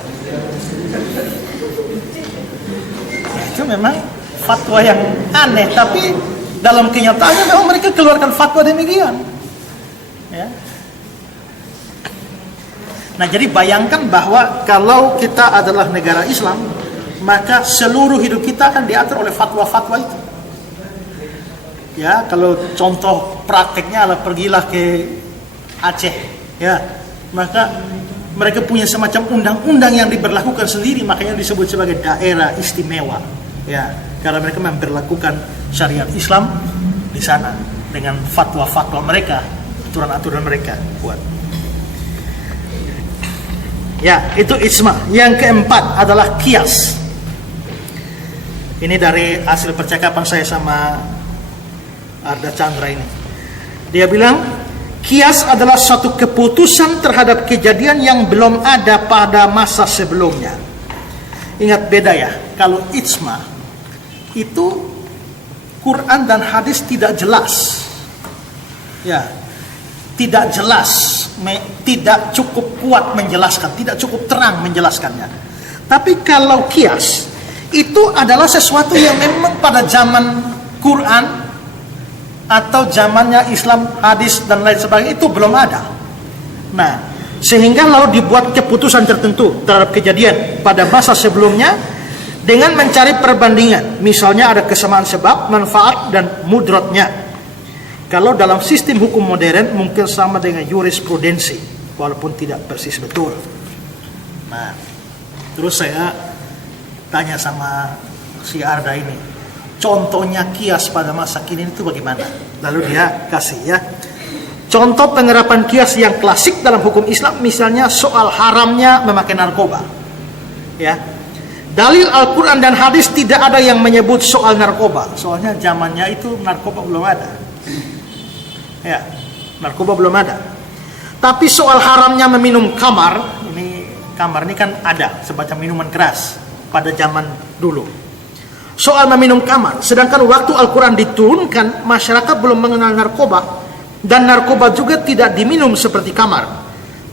Itu memang fatwa yang aneh, tapi dalam kenyataannya memang mereka keluarkan fatwa demikian. Ya. Nah, jadi bayangkan bahwa kalau kita adalah negara Islam, maka seluruh hidup kita akan diatur oleh fatwa-fatwa itu. Ya, kalau contoh prakteknya adalah pergilah ke Aceh, ya, maka mereka punya semacam undang-undang yang diberlakukan sendiri, makanya disebut sebagai daerah istimewa, ya, karena mereka memberlakukan syariat Islam di sana dengan fatwa-fatwa mereka, aturan-aturan mereka buat. Ya, itu ijma. Yang keempat adalah qiyas. Ini dari hasil percakapan saya sama Arda Chandra ini. Dia bilang, qiyas adalah suatu keputusan terhadap kejadian yang belum ada pada masa sebelumnya. Ingat beda ya, kalau ijma itu Quran dan hadis tidak jelas. Ya, tidak jelas, tidak cukup kuat menjelaskan, tidak cukup terang menjelaskannya. Tapi kalau qiyas itu adalah sesuatu yang memang pada zaman Quran atau zamannya Islam, hadis dan lain sebagainya itu belum ada. Nah, sehingga lalu dibuat keputusan tertentu terhadap kejadian pada masa sebelumnya dengan mencari perbandingan. Misalnya ada kesamaan sebab, manfaat dan mudrotnya. Kalau dalam sistem hukum modern mungkin sama dengan jurisprudensi, walaupun tidak persis betul. Nah, terus saya tanya sama si Arda ini, contohnya kias pada masa kini itu bagaimana? Lalu dia kasih ya. Contoh penerapan kias yang klasik dalam hukum Islam, misalnya soal haramnya memakai narkoba. Ya. Dalil Al-Quran dan hadis tidak ada yang menyebut soal narkoba. Soalnya zamannya itu narkoba belum ada. Ya, narkoba belum ada. Tapi soal haramnya meminum kamar, kamar ini kan ada semacam minuman keras pada zaman dulu. Soal meminum kamar, sedangkan waktu Al-Quran diturunkan masyarakat belum mengenal narkoba, dan narkoba juga tidak diminum seperti kamar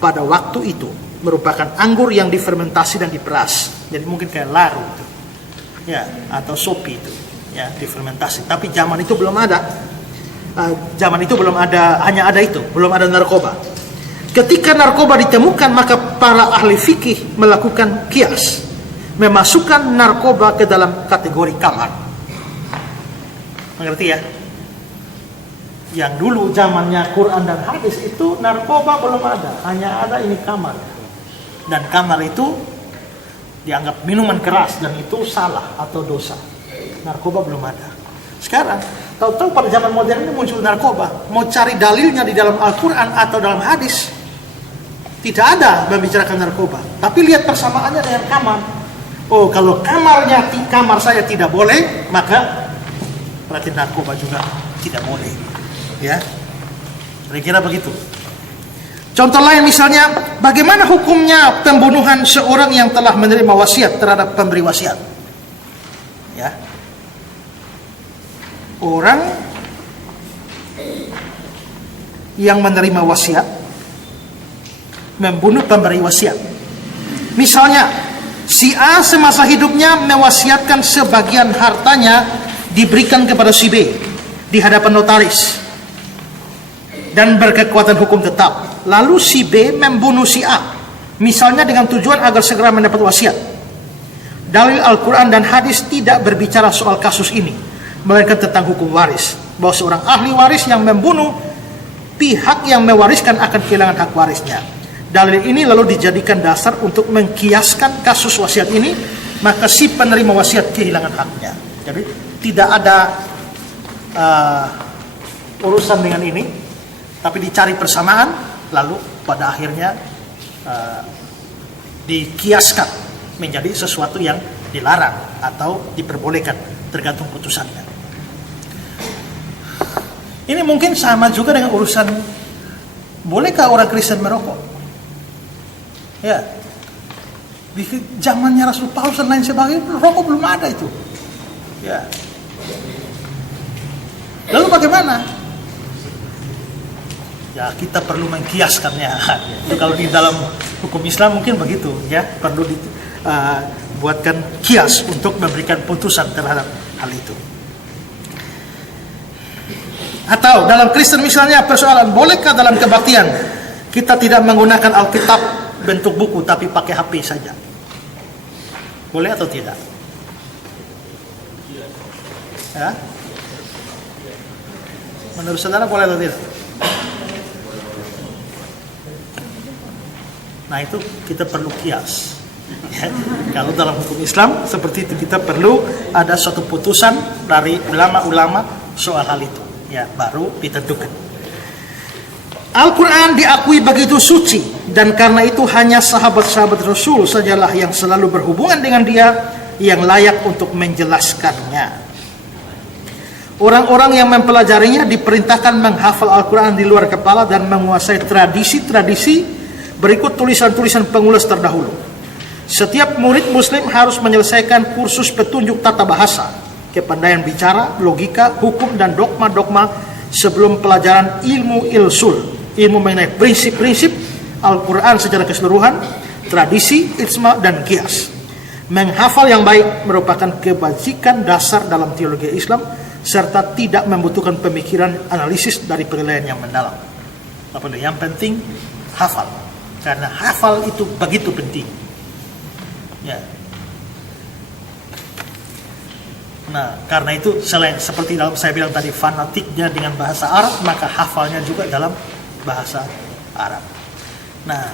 pada waktu itu, merupakan anggur yang difermentasi dan diperas. Jadi mungkin kayak laru itu, ya, atau sopi itu, ya, difermentasi. Tapi zaman itu belum ada. Zaman itu belum ada, hanya ada itu, belum ada narkoba. Ketika narkoba ditemukan, maka para ahli fikih melakukan kias, memasukkan narkoba ke dalam kategori kamar. Mengerti ya? Yang dulu zamannya Quran dan hadis itu narkoba belum ada, hanya ada ini kamar. Dan kamar itu dianggap minuman keras dan itu salah atau dosa. Narkoba belum ada. Sekarang, tahu-tahu pada zaman modern ini muncul narkoba. Mau cari dalilnya di dalam Al-Quran atau dalam hadis, tidak ada membicarakan narkoba. Tapi lihat persamaannya dengan kamar. Oh, kalau kamar saya tidak boleh, maka berarti narkoba juga tidak boleh. Ya, kira-kira begitu. Contoh lain misalnya, bagaimana hukumnya pembunuhan seorang yang telah menerima wasiat terhadap pemberi wasiat? Ya, orang yang menerima wasiat membunuh pemberi wasiat. Misalnya, si A semasa hidupnya mewasiatkan sebagian hartanya diberikan kepada si B di hadapan notaris dan berkekuatan hukum tetap. Lalu si B membunuh si A, misalnya dengan tujuan agar segera mendapat wasiat. Dalil Al-Quran dan hadis tidak berbicara soal kasus ini, melainkan tentang hukum waris, bahwa seorang ahli waris yang membunuh pihak yang mewariskan akan kehilangan hak warisnya. Dalil ini lalu dijadikan dasar untuk mengkiaskan kasus wasiat ini, maka si penerima wasiat kehilangan haknya. Jadi tidak ada urusan dengan ini, tapi dicari persamaan, lalu pada akhirnya dikiaskan menjadi sesuatu yang dilarang atau diperbolehkan, tergantung putusannya. Ini mungkin sama juga dengan urusan bolehkah orang Kristen merokok? Ya, di zamannya Rasul Paulus dan lain sebagainya, rokok belum ada itu. Ya. Lalu bagaimana? Ya, kita perlu mengkiaskannya. Kalau di dalam hukum Islam mungkin begitu, ya, perlu dibuatkan kias untuk memberikan putusan terhadap hal itu. Atau dalam Kristen misalnya persoalan, bolehkah dalam kebaktian kita tidak menggunakan Alkitab bentuk buku tapi pakai HP saja? Boleh atau tidak? Ya? Menurut saudara boleh atau tidak? Nah, itu kita perlu kias. Ya, kalau dalam hukum Islam seperti itu, kita perlu ada suatu putusan dari ulama-ulama soal hal itu, ya, baru ditentukan. Al-Quran diakui begitu suci, dan karena itu hanya sahabat-sahabat Rasul sajalah yang selalu berhubungan dengan dia yang layak untuk menjelaskannya. Orang-orang yang mempelajarinya diperintahkan menghafal Al-Quran di luar kepala dan menguasai tradisi-tradisi berikut tulisan-tulisan pengulas terdahulu. Setiap murid muslim harus menyelesaikan kursus petunjuk tata bahasa, kepandaian bicara, logika, hukum, dan dogma-dogma sebelum pelajaran ilmu ilsul, ilmu mengenai prinsip-prinsip Al-Quran secara keseluruhan, tradisi, ijma, dan qiyas. Menghafal yang baik merupakan kebajikan dasar dalam teologi Islam, serta tidak membutuhkan pemikiran analisis dari penilaian yang mendalam. Yang penting hafal, karena hafal itu begitu penting. Ya. Nah, karena itu selain seperti dalam saya bilang tadi fanatiknya dengan bahasa Arab, maka hafalnya juga dalam bahasa Arab. Nah,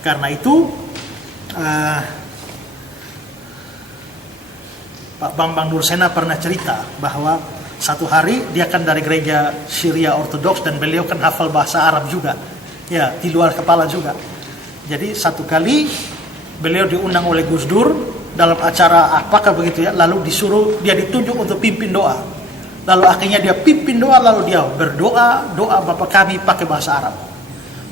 karena itu Pak Bambang Nursena pernah cerita bahwa satu hari dia kan dari gereja Syria Ortodoks dan beliau kan hafal bahasa Arab juga, ya di luar kepala juga. Jadi satu kali beliau diundang oleh Gus Dur dalam acara apakah begitu ya, lalu dia ditunjuk untuk pimpin doa. Lalu akhirnya dia pimpin doa, lalu dia berdoa, doa Bapa kami pakai bahasa Arab.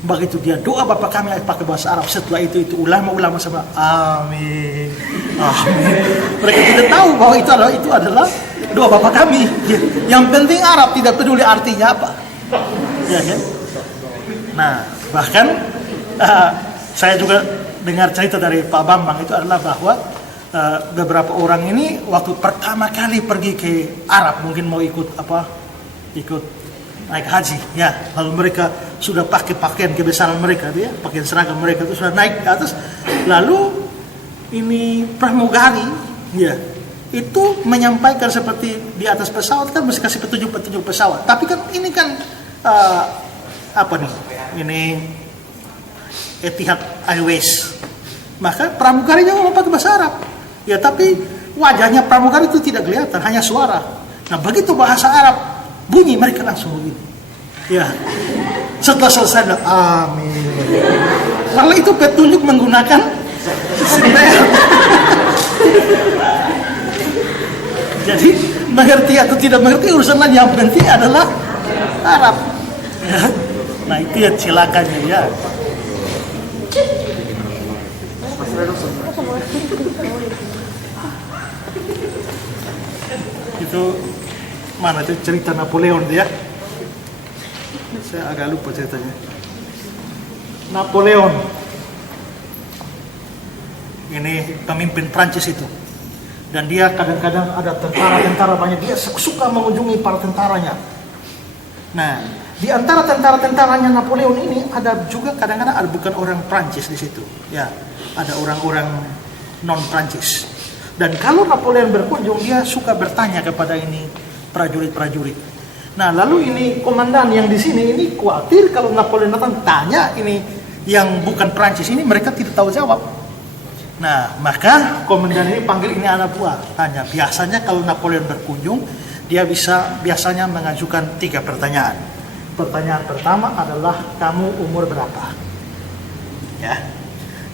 Begitu dia doa Bapa kami pakai bahasa Arab, setelah itu ulama-ulama sama amin, amin. Mereka tidak tahu bahwa itu adalah doa Bapa kami. Yang penting Arab, tidak peduli artinya apa. Ya, kan? Nah, bahkan saya juga dengar cerita dari Pak Bambang itu adalah bahwa beberapa orang ini waktu pertama kali pergi ke Arab, mungkin mau ikut naik haji, ya. Lalu mereka sudah pakai pakaian kebesaran mereka, ya, pakaian seragam mereka itu sudah naik ke atas. Lalu ini pramugari, ya, itu menyampaikan seperti di atas pesawat kan mesti kasih petunjuk-petunjuk pesawat. Tapi kan ini kan ini Etihad Airways. Maka pramugarinya ngomong pakai bahasa Arab. Ya, tapi wajahnya pramugari itu tidak kelihatan, hanya suara. Nah, begitu bahasa Arab bunyi, mereka langsung begini. Ya. Setelah selesai, amin. Lalu itu petunjuk menggunakan senter. Jadi mengerti atau tidak mengerti urusan lain, yang penting adalah Arab. Ya. Nah, itu ya silakannya ya. Itu mana itu cerita Napoleon dia? Saya agak lupa ceritanya. Napoleon ini pemimpin Prancis itu, dan dia kadang-kadang ada tentara-tentara banyak, dia suka mengunjungi para tentaranya. Nah, di antara tentara-tentaranya Napoleon ini ada juga kadang-kadang ada bukan orang Prancis di situ, ya, ada orang-orang non Prancis. Dan kalau Napoleon berkunjung, dia suka bertanya kepada ini prajurit-prajurit. Nah, lalu ini komandan yang di sini ini khawatir kalau Napoleon datang tanya ini yang bukan Prancis ini, mereka tidak tahu jawab. Nah, maka komandan ini panggil ini anak buah, tanya. Biasanya kalau Napoleon berkunjung, dia biasanya mengajukan 3 pertanyaan. Pertanyaan pertama adalah kamu umur berapa? Ya.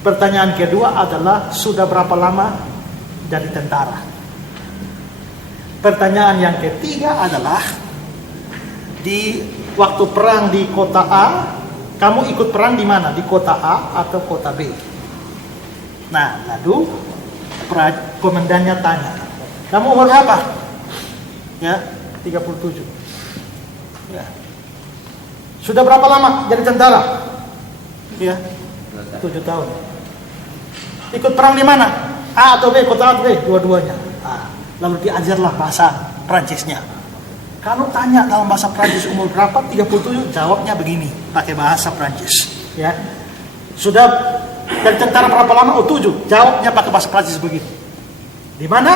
Pertanyaan kedua adalah sudah berapa lama jadi tentara? Pertanyaan yang ketiga adalah di waktu perang di kota A, kamu ikut perang di mana? Di kota A atau kota B? Nah, lalu komandannya tanya, kamu umur berapa? Ya, 37. Ya. Sudah berapa lama jadi tentara? Ya, 7 tahun. Ikut perang di mana? A atau B? Kota A atau B? Dua-duanya. Lalu diajarlah bahasa Prancisnya. Kalau tanya dalam bahasa Prancis umur berapa? 37, jawabnya begini, pakai bahasa Prancis. Ya. Sudah dari tentara berapa lama? Oh, 7. Jawabnya pakai bahasa Prancis begini. Di mana?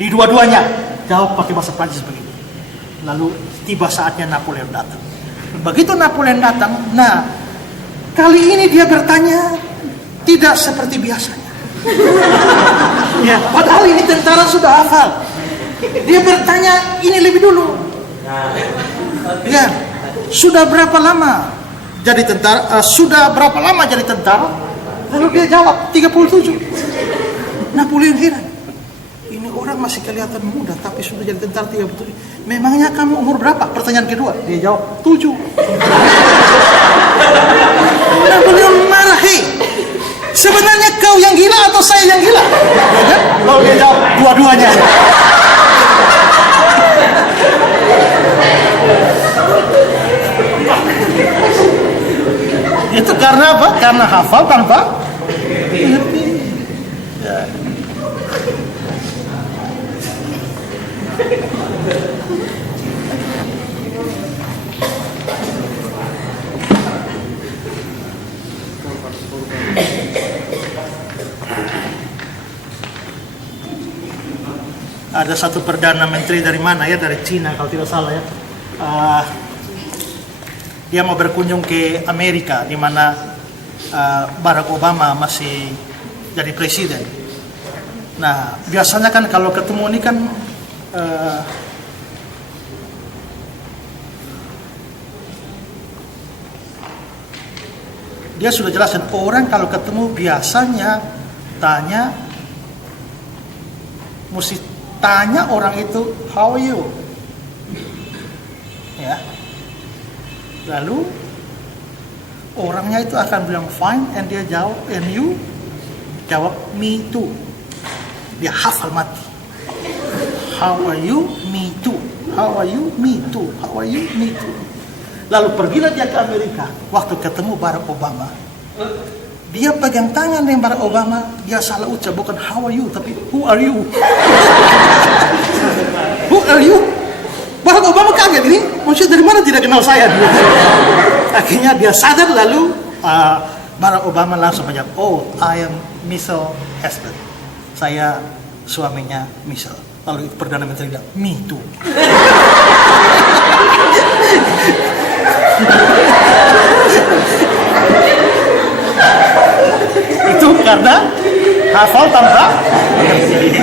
Di dua-duanya. Jawab pakai bahasa Prancis begini. Lalu tiba saatnya Napoleon datang. Begitu Napoleon datang, nah kali ini dia bertanya tidak seperti biasanya. Ya, padahal ini tentara sudah hafal. Dia bertanya ini lebih dulu. Ya, sudah berapa lama jadi tentara? Sudah berapa lama jadi tentara? Lalu dia jawab 37. Napoleon heran. Ini orang masih kelihatan muda tapi sudah jadi tentara 37. Memangnya kamu umur berapa? Pertanyaan kedua. Dia jawab 7. Napoleon marah, hei, sebenarnya kau yang gila atau saya yang gila? Ya kan? Lalu dia jawab dua-duanya. Itu karena apa? Karena hafal tanpa mengerti. Ya. Ada satu perdana menteri dari mana ya, dari Cina kalau tidak salah ya. Dia mau berkunjung ke Amerika di mana Barack Obama masih jadi presiden. Nah, biasanya kan kalau ketemu ini kan dia sudah jelasin, orang kalau ketemu biasanya mesti tanya orang itu, how are you? Ya. Lalu orangnya itu akan bilang fine, and dia jawab, and you jawab me too. Dia hafal mati. How are you? Me too. How are you? Me too. How are you? Me too. Lalu pergilah dia ke Amerika. Waktu ketemu Barack Obama, dia pegang tangan dengan Barack Obama, dia salah ucap, bukan how are you, tapi who are you? Who are you? Barack Obama kaget, ini maksudnya dari mana tidak kenal saya? Akhirnya dia sadar, lalu Barack Obama langsung menjawab, oh, I am Michelle husband. Saya suaminya Michelle. Lalu Perdana Menteri bilang, me too. Itu karena hafal tanpa mengerti.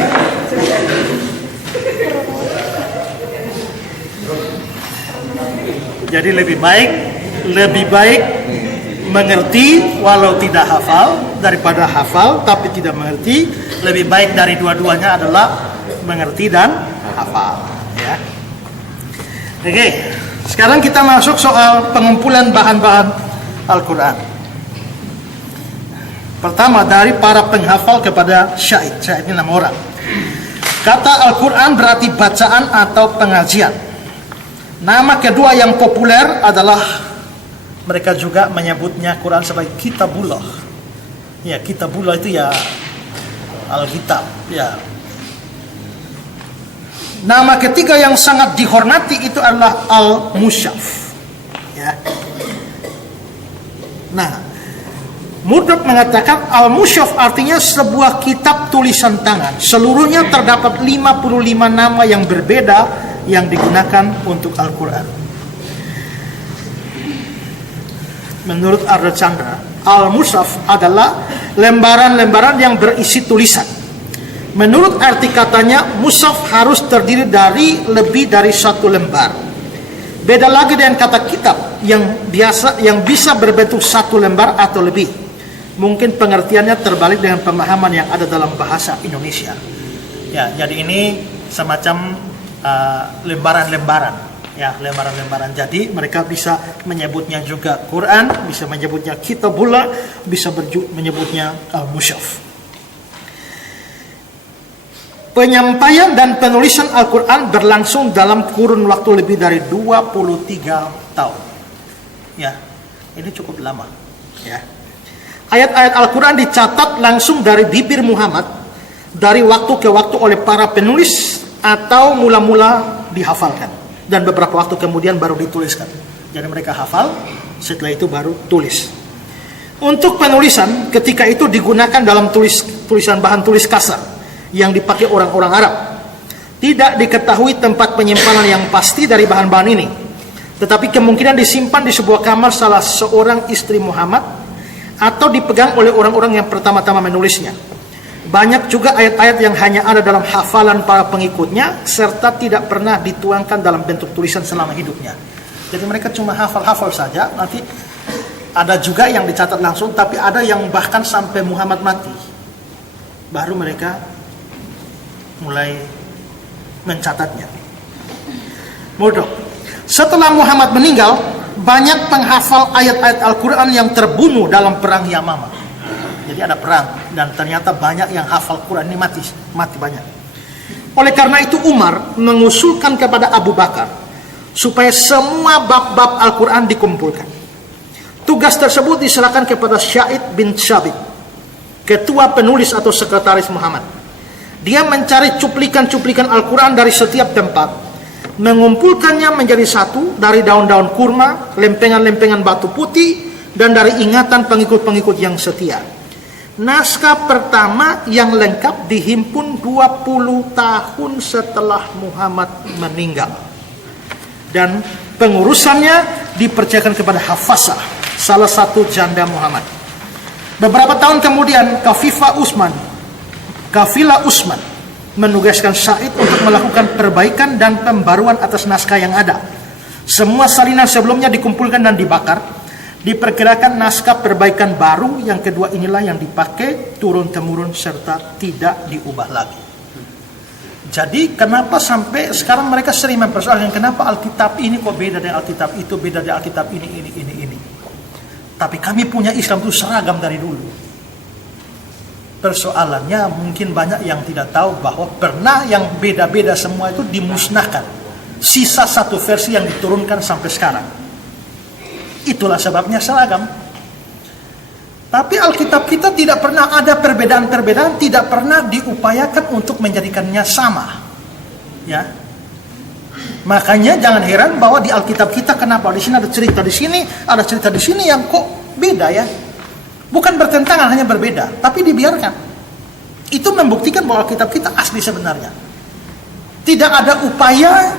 Jadi lebih baik mengerti walau tidak hafal daripada hafal tapi tidak mengerti. Lebih baik dari dua-duanya adalah mengerti dan hafal, ya. Oke, sekarang kita masuk soal pengumpulan bahan-bahan Al-Quran. Pertama, dari para penghafal kepada syair. Syair ini 6 orang. Kata Al-Quran berarti bacaan atau pengajian. Nama kedua yang populer adalah, mereka juga menyebutnya Quran sebagai Kitabullah. Ya, Kitabullah itu ya Alkitab, ya. Nama ketiga yang sangat dihormati itu adalah Al-Mushaf. Ya. Nah, Murdoch mengatakan Al-Mushaf artinya sebuah kitab tulisan tangan. Seluruhnya terdapat 55 nama yang berbeda yang digunakan untuk Al-Quran. Menurut Arda Chandra, Al-Mushaf adalah lembaran-lembaran yang berisi tulisan. Menurut arti katanya, mushaf harus terdiri dari lebih dari satu lembar. Beda lagi dengan kata kitab yang bisa berbentuk satu lembar atau lebih. Mungkin pengertiannya terbalik dengan pemahaman yang ada dalam bahasa Indonesia. Ya, jadi ini semacam lembaran-lembaran, ya, lembaran-lembaran. Jadi mereka bisa menyebutnya juga Quran, bisa menyebutnya Kitabullah, bisa menyebutnya Mushaf. Penyampaian dan penulisan Al-Quran berlangsung dalam kurun waktu lebih dari 23 tahun. Ya, ini cukup lama. Ya. Ayat-ayat Al-Quran dicatat langsung dari bibir Muhammad dari waktu ke waktu oleh para penulis atau mula-mula dihafalkan dan beberapa waktu kemudian baru dituliskan. Jadi mereka hafal, setelah itu baru tulis. Untuk penulisan ketika itu digunakan dalam tulisan bahan tulis kasar yang dipakai orang-orang Arab. Tidak diketahui tempat penyimpanan yang pasti dari bahan-bahan ini, tetapi kemungkinan disimpan di sebuah kamar salah seorang istri Muhammad atau dipegang oleh orang-orang yang pertama-tama menulisnya. Banyak juga ayat-ayat yang hanya ada dalam hafalan para pengikutnya serta tidak pernah dituangkan dalam bentuk tulisan selama hidupnya. Jadi mereka cuma hafal-hafal saja. Nanti ada juga yang dicatat langsung, tapi ada yang bahkan sampai Muhammad mati baru mereka mulai mencatatnya. Murdoch. Setelah Muhammad meninggal, banyak penghafal ayat-ayat Al-Quran yang terbunuh dalam perang Yamamah. Jadi ada perang dan ternyata banyak yang hafal Quran ini mati banyak. Oleh karena itu Umar mengusulkan kepada Abu Bakar supaya semua bab-bab Al-Quran dikumpulkan. Tugas tersebut diserahkan kepada Syahid bin Syabit, ketua penulis atau sekretaris Muhammad. Dia mencari cuplikan-cuplikan Al-Quran dari setiap tempat, mengumpulkannya menjadi satu dari daun-daun kurma, lempengan-lempengan batu putih, dan dari ingatan pengikut-pengikut yang setia. Naskah pertama yang lengkap dihimpun 20 tahun setelah Muhammad meninggal. Dan pengurusannya dipercayakan kepada Hafsah, salah satu janda Muhammad. Beberapa tahun kemudian, Kafilah Utsman menugaskan Said untuk melakukan perbaikan dan pembaruan atas naskah yang ada. Semua salinan sebelumnya dikumpulkan dan dibakar. Diperkirakan naskah perbaikan baru yang kedua inilah yang dipakai turun-temurun serta tidak diubah lagi. Jadi kenapa sampai sekarang mereka sering mempersoalkan kenapa Alkitab ini kok beda dengan Alkitab itu, beda dengan Alkitab ini. Tapi kami punya Islam itu seragam dari dulu. Persoalannya mungkin banyak yang tidak tahu bahwa pernah yang beda-beda semua itu dimusnahkan. Sisa satu versi yang diturunkan sampai sekarang. Itulah sebabnya seragam. Tapi Alkitab kita tidak pernah ada perbedaan-perbedaan, tidak pernah diupayakan untuk menjadikannya sama. Ya. Makanya jangan heran bahwa di Alkitab kita kenapa di sini ada cerita di sini, ada cerita di sini yang kok beda ya. Bukan bertentangan, hanya berbeda, tapi dibiarkan. Itu membuktikan bahwa Alkitab kita asli sebenarnya. Tidak ada upaya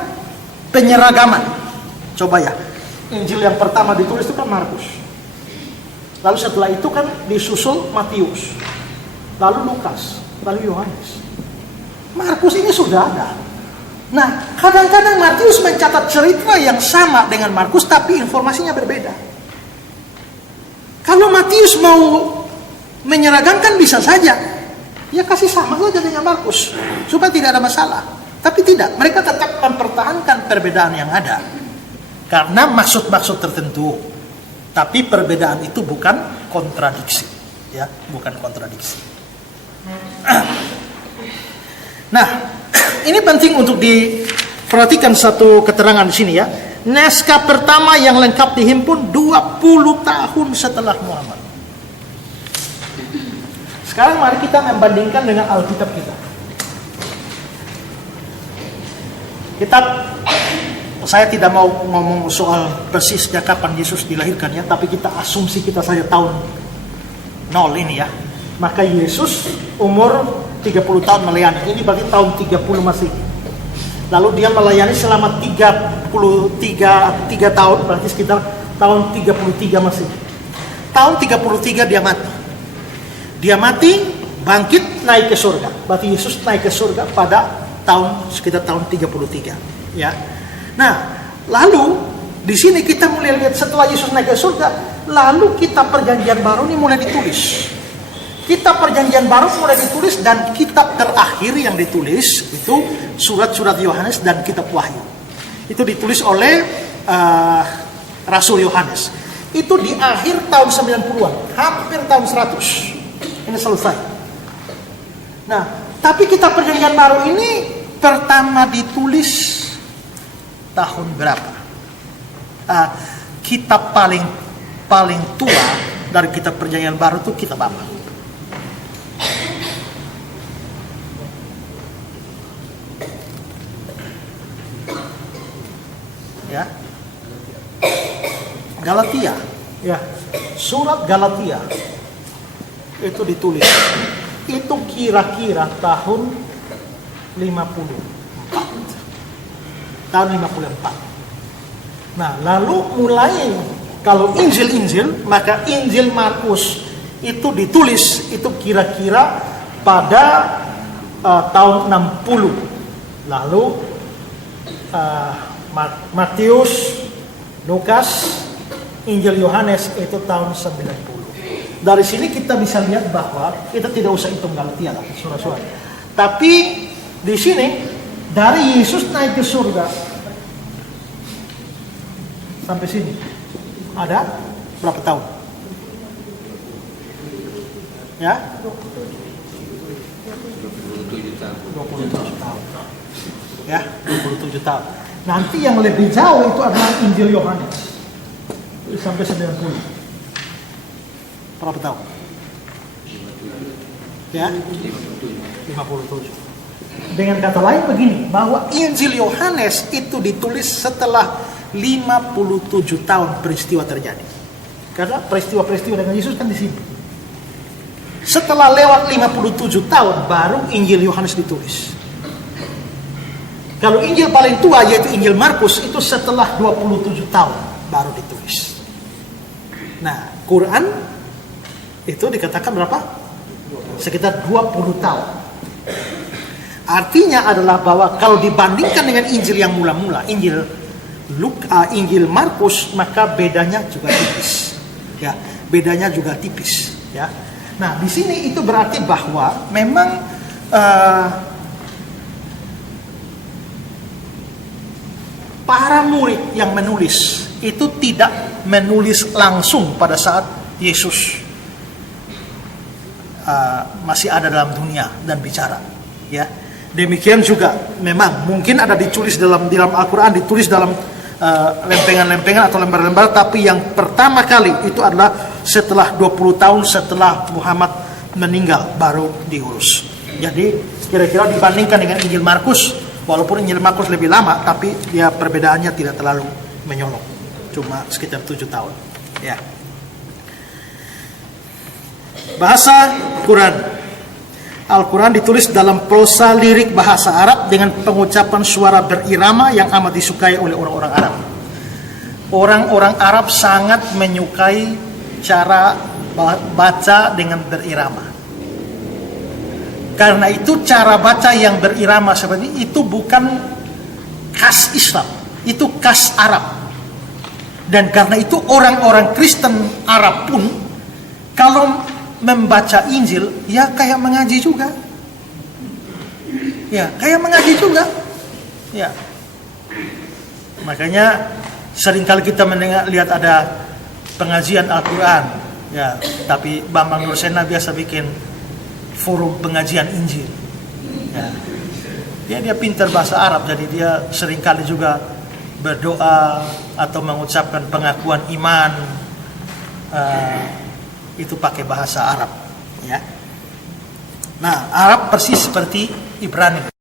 penyeragaman. Coba ya. Injil yang pertama ditulis itu kan Markus. Lalu setelah itu kan disusul Matius, lalu Lukas, lalu Yohanes. Markus ini sudah ada. Nah, kadang-kadang Matius mencatat cerita yang sama dengan Markus, tapi informasinya berbeda. Kalau Matius mau menyeragamkan bisa saja, ya kasih sama saja dengan Markus, supaya tidak ada masalah. Tapi tidak, mereka tetap mempertahankan perbedaan yang ada, karena maksud-maksud tertentu. Tapi perbedaan itu bukan kontradiksi, ya, bukan kontradiksi. Nah, ini penting untuk diperhatikan satu keterangan di sini ya. Naskah pertama yang lengkap dihimpun 20 tahun setelah Muhammad. Sekarang mari kita membandingkan dengan Alkitab kita. Saya tidak mau ngomong soal persisnya kapan Yesus dilahirkan ya, tapi kita asumsi kita saja tahun 0 ini ya. Maka Yesus umur 30 tahun melayani. Ini berarti tahun 30 Masehi. Lalu dia melayani selama 33 tahun, berarti sekitar tahun 33 Masehi. Tahun 33 dia mati. Dia mati, bangkit, naik ke surga. Berarti Yesus naik ke surga pada sekitar tahun 33 ya. Nah, lalu di sini kita mulai lihat setelah Yesus naik ke surga, lalu kitab Perjanjian Baru ini mulai ditulis. Kitab Perjanjian Baru mulai ditulis dan kitab terakhir yang ditulis itu surat-surat Yohanes dan kitab Wahyu. Itu ditulis oleh Rasul Yohanes. Itu di akhir tahun 90-an, hampir tahun 100. Ini selesai. Nah, tapi kitab Perjanjian Baru ini pertama ditulis tahun berapa? Kitab paling tua dari kitab Perjanjian Baru itu kitab apa? Ya, Galatia. Ya, surat Galatia itu ditulis. Itu kira-kira tahun 54. Tahun 54. Nah, lalu mulai kalau Injil, maka Injil Markus itu ditulis itu kira-kira pada tahun 60. Lalu Matius, Lukas, Injil Yohanes itu tahun 90. Dari sini kita bisa lihat bahwa kita tidak usah hitung Galatia lah, surat-surat. Tapi di sini dari Yesus naik ke surga sampai sini ada berapa tahun? Ya? 27 tahun. Ya, 27 tahun. Nanti yang lebih jauh itu adalah Injil Yohanes. Sampai 90. Berapa tahun? Ya? 57. Dengan kata lain begini, bahwa Injil Yohanes itu ditulis setelah 57 tahun peristiwa terjadi. Karena peristiwa-peristiwa dengan Yesus kan di sini. Setelah lewat 57 tahun baru Injil Yohanes ditulis. Kalau Injil paling tua yaitu Injil Markus itu setelah 27 tahun baru ditulis. Nah, Quran itu dikatakan berapa? Sekitar 20 tahun. Artinya adalah bahwa kalau dibandingkan dengan Injil yang mula-mula, Injil Markus, maka bedanya juga tipis. Ya, bedanya juga tipis, ya. Nah, di sini itu berarti bahwa memang para murid yang menulis itu tidak menulis langsung pada saat Yesus masih ada dalam dunia dan bicara, ya. Demikian juga memang mungkin ada ditulis dalam Al-Quran, ditulis dalam lempengan-lempengan atau lembar-lembar, tapi yang pertama kali itu adalah setelah 20 tahun setelah Muhammad meninggal baru diurus. Jadi kira-kira dibandingkan dengan Injil Markus, walaupun Injil Markus lebih lama, tapi dia perbedaannya tidak terlalu menyolok, cuma sekitar 7 tahun. Ya. Bahasa Quran. Al-Quran ditulis dalam prosa lirik bahasa Arab dengan pengucapan suara berirama yang amat disukai oleh orang-orang Arab. Orang-orang Arab sangat menyukai cara baca dengan berirama. Karena itu cara baca yang berirama seperti itu bukan khas Islam, itu khas Arab. Dan karena itu orang-orang Kristen Arab pun kalau membaca Injil, ya kayak mengaji juga. Ya, kayak mengaji juga. Ya. Makanya seringkali kita lihat ada pengajian Al-Quran. Ya, tapi Bambang Nursena biasa bikin forum pengajian Injil. Ya. Dia pintar bahasa Arab, jadi dia seringkali juga berdoa atau mengucapkan pengakuan iman. Itu pakai bahasa Arab, ya. Nah, Arab persis seperti Ibrani,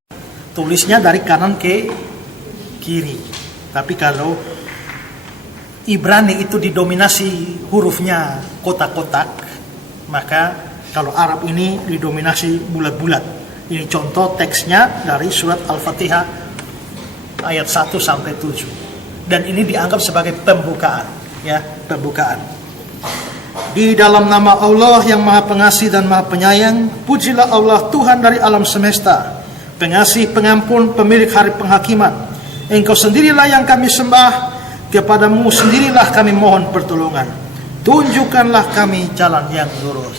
tulisnya dari kanan ke kiri. Tapi kalau Ibrani itu didominasi hurufnya kotak-kotak, maka kalau Arab ini didominasi bulat-bulat. Ini contoh teksnya dari surat Al-Fatihah ayat 1 sampai 7. Dan ini dianggap sebagai pembukaan, ya, pembukaan. Di dalam nama Allah yang Maha Pengasih dan Maha Penyayang, pujilah Allah Tuhan dari alam semesta, pengasih pengampun, pemilik hari penghakiman. Engkau sendirilah yang kami sembah, kepadamu sendirilah kami mohon pertolongan. Tunjukkanlah kami jalan yang lurus.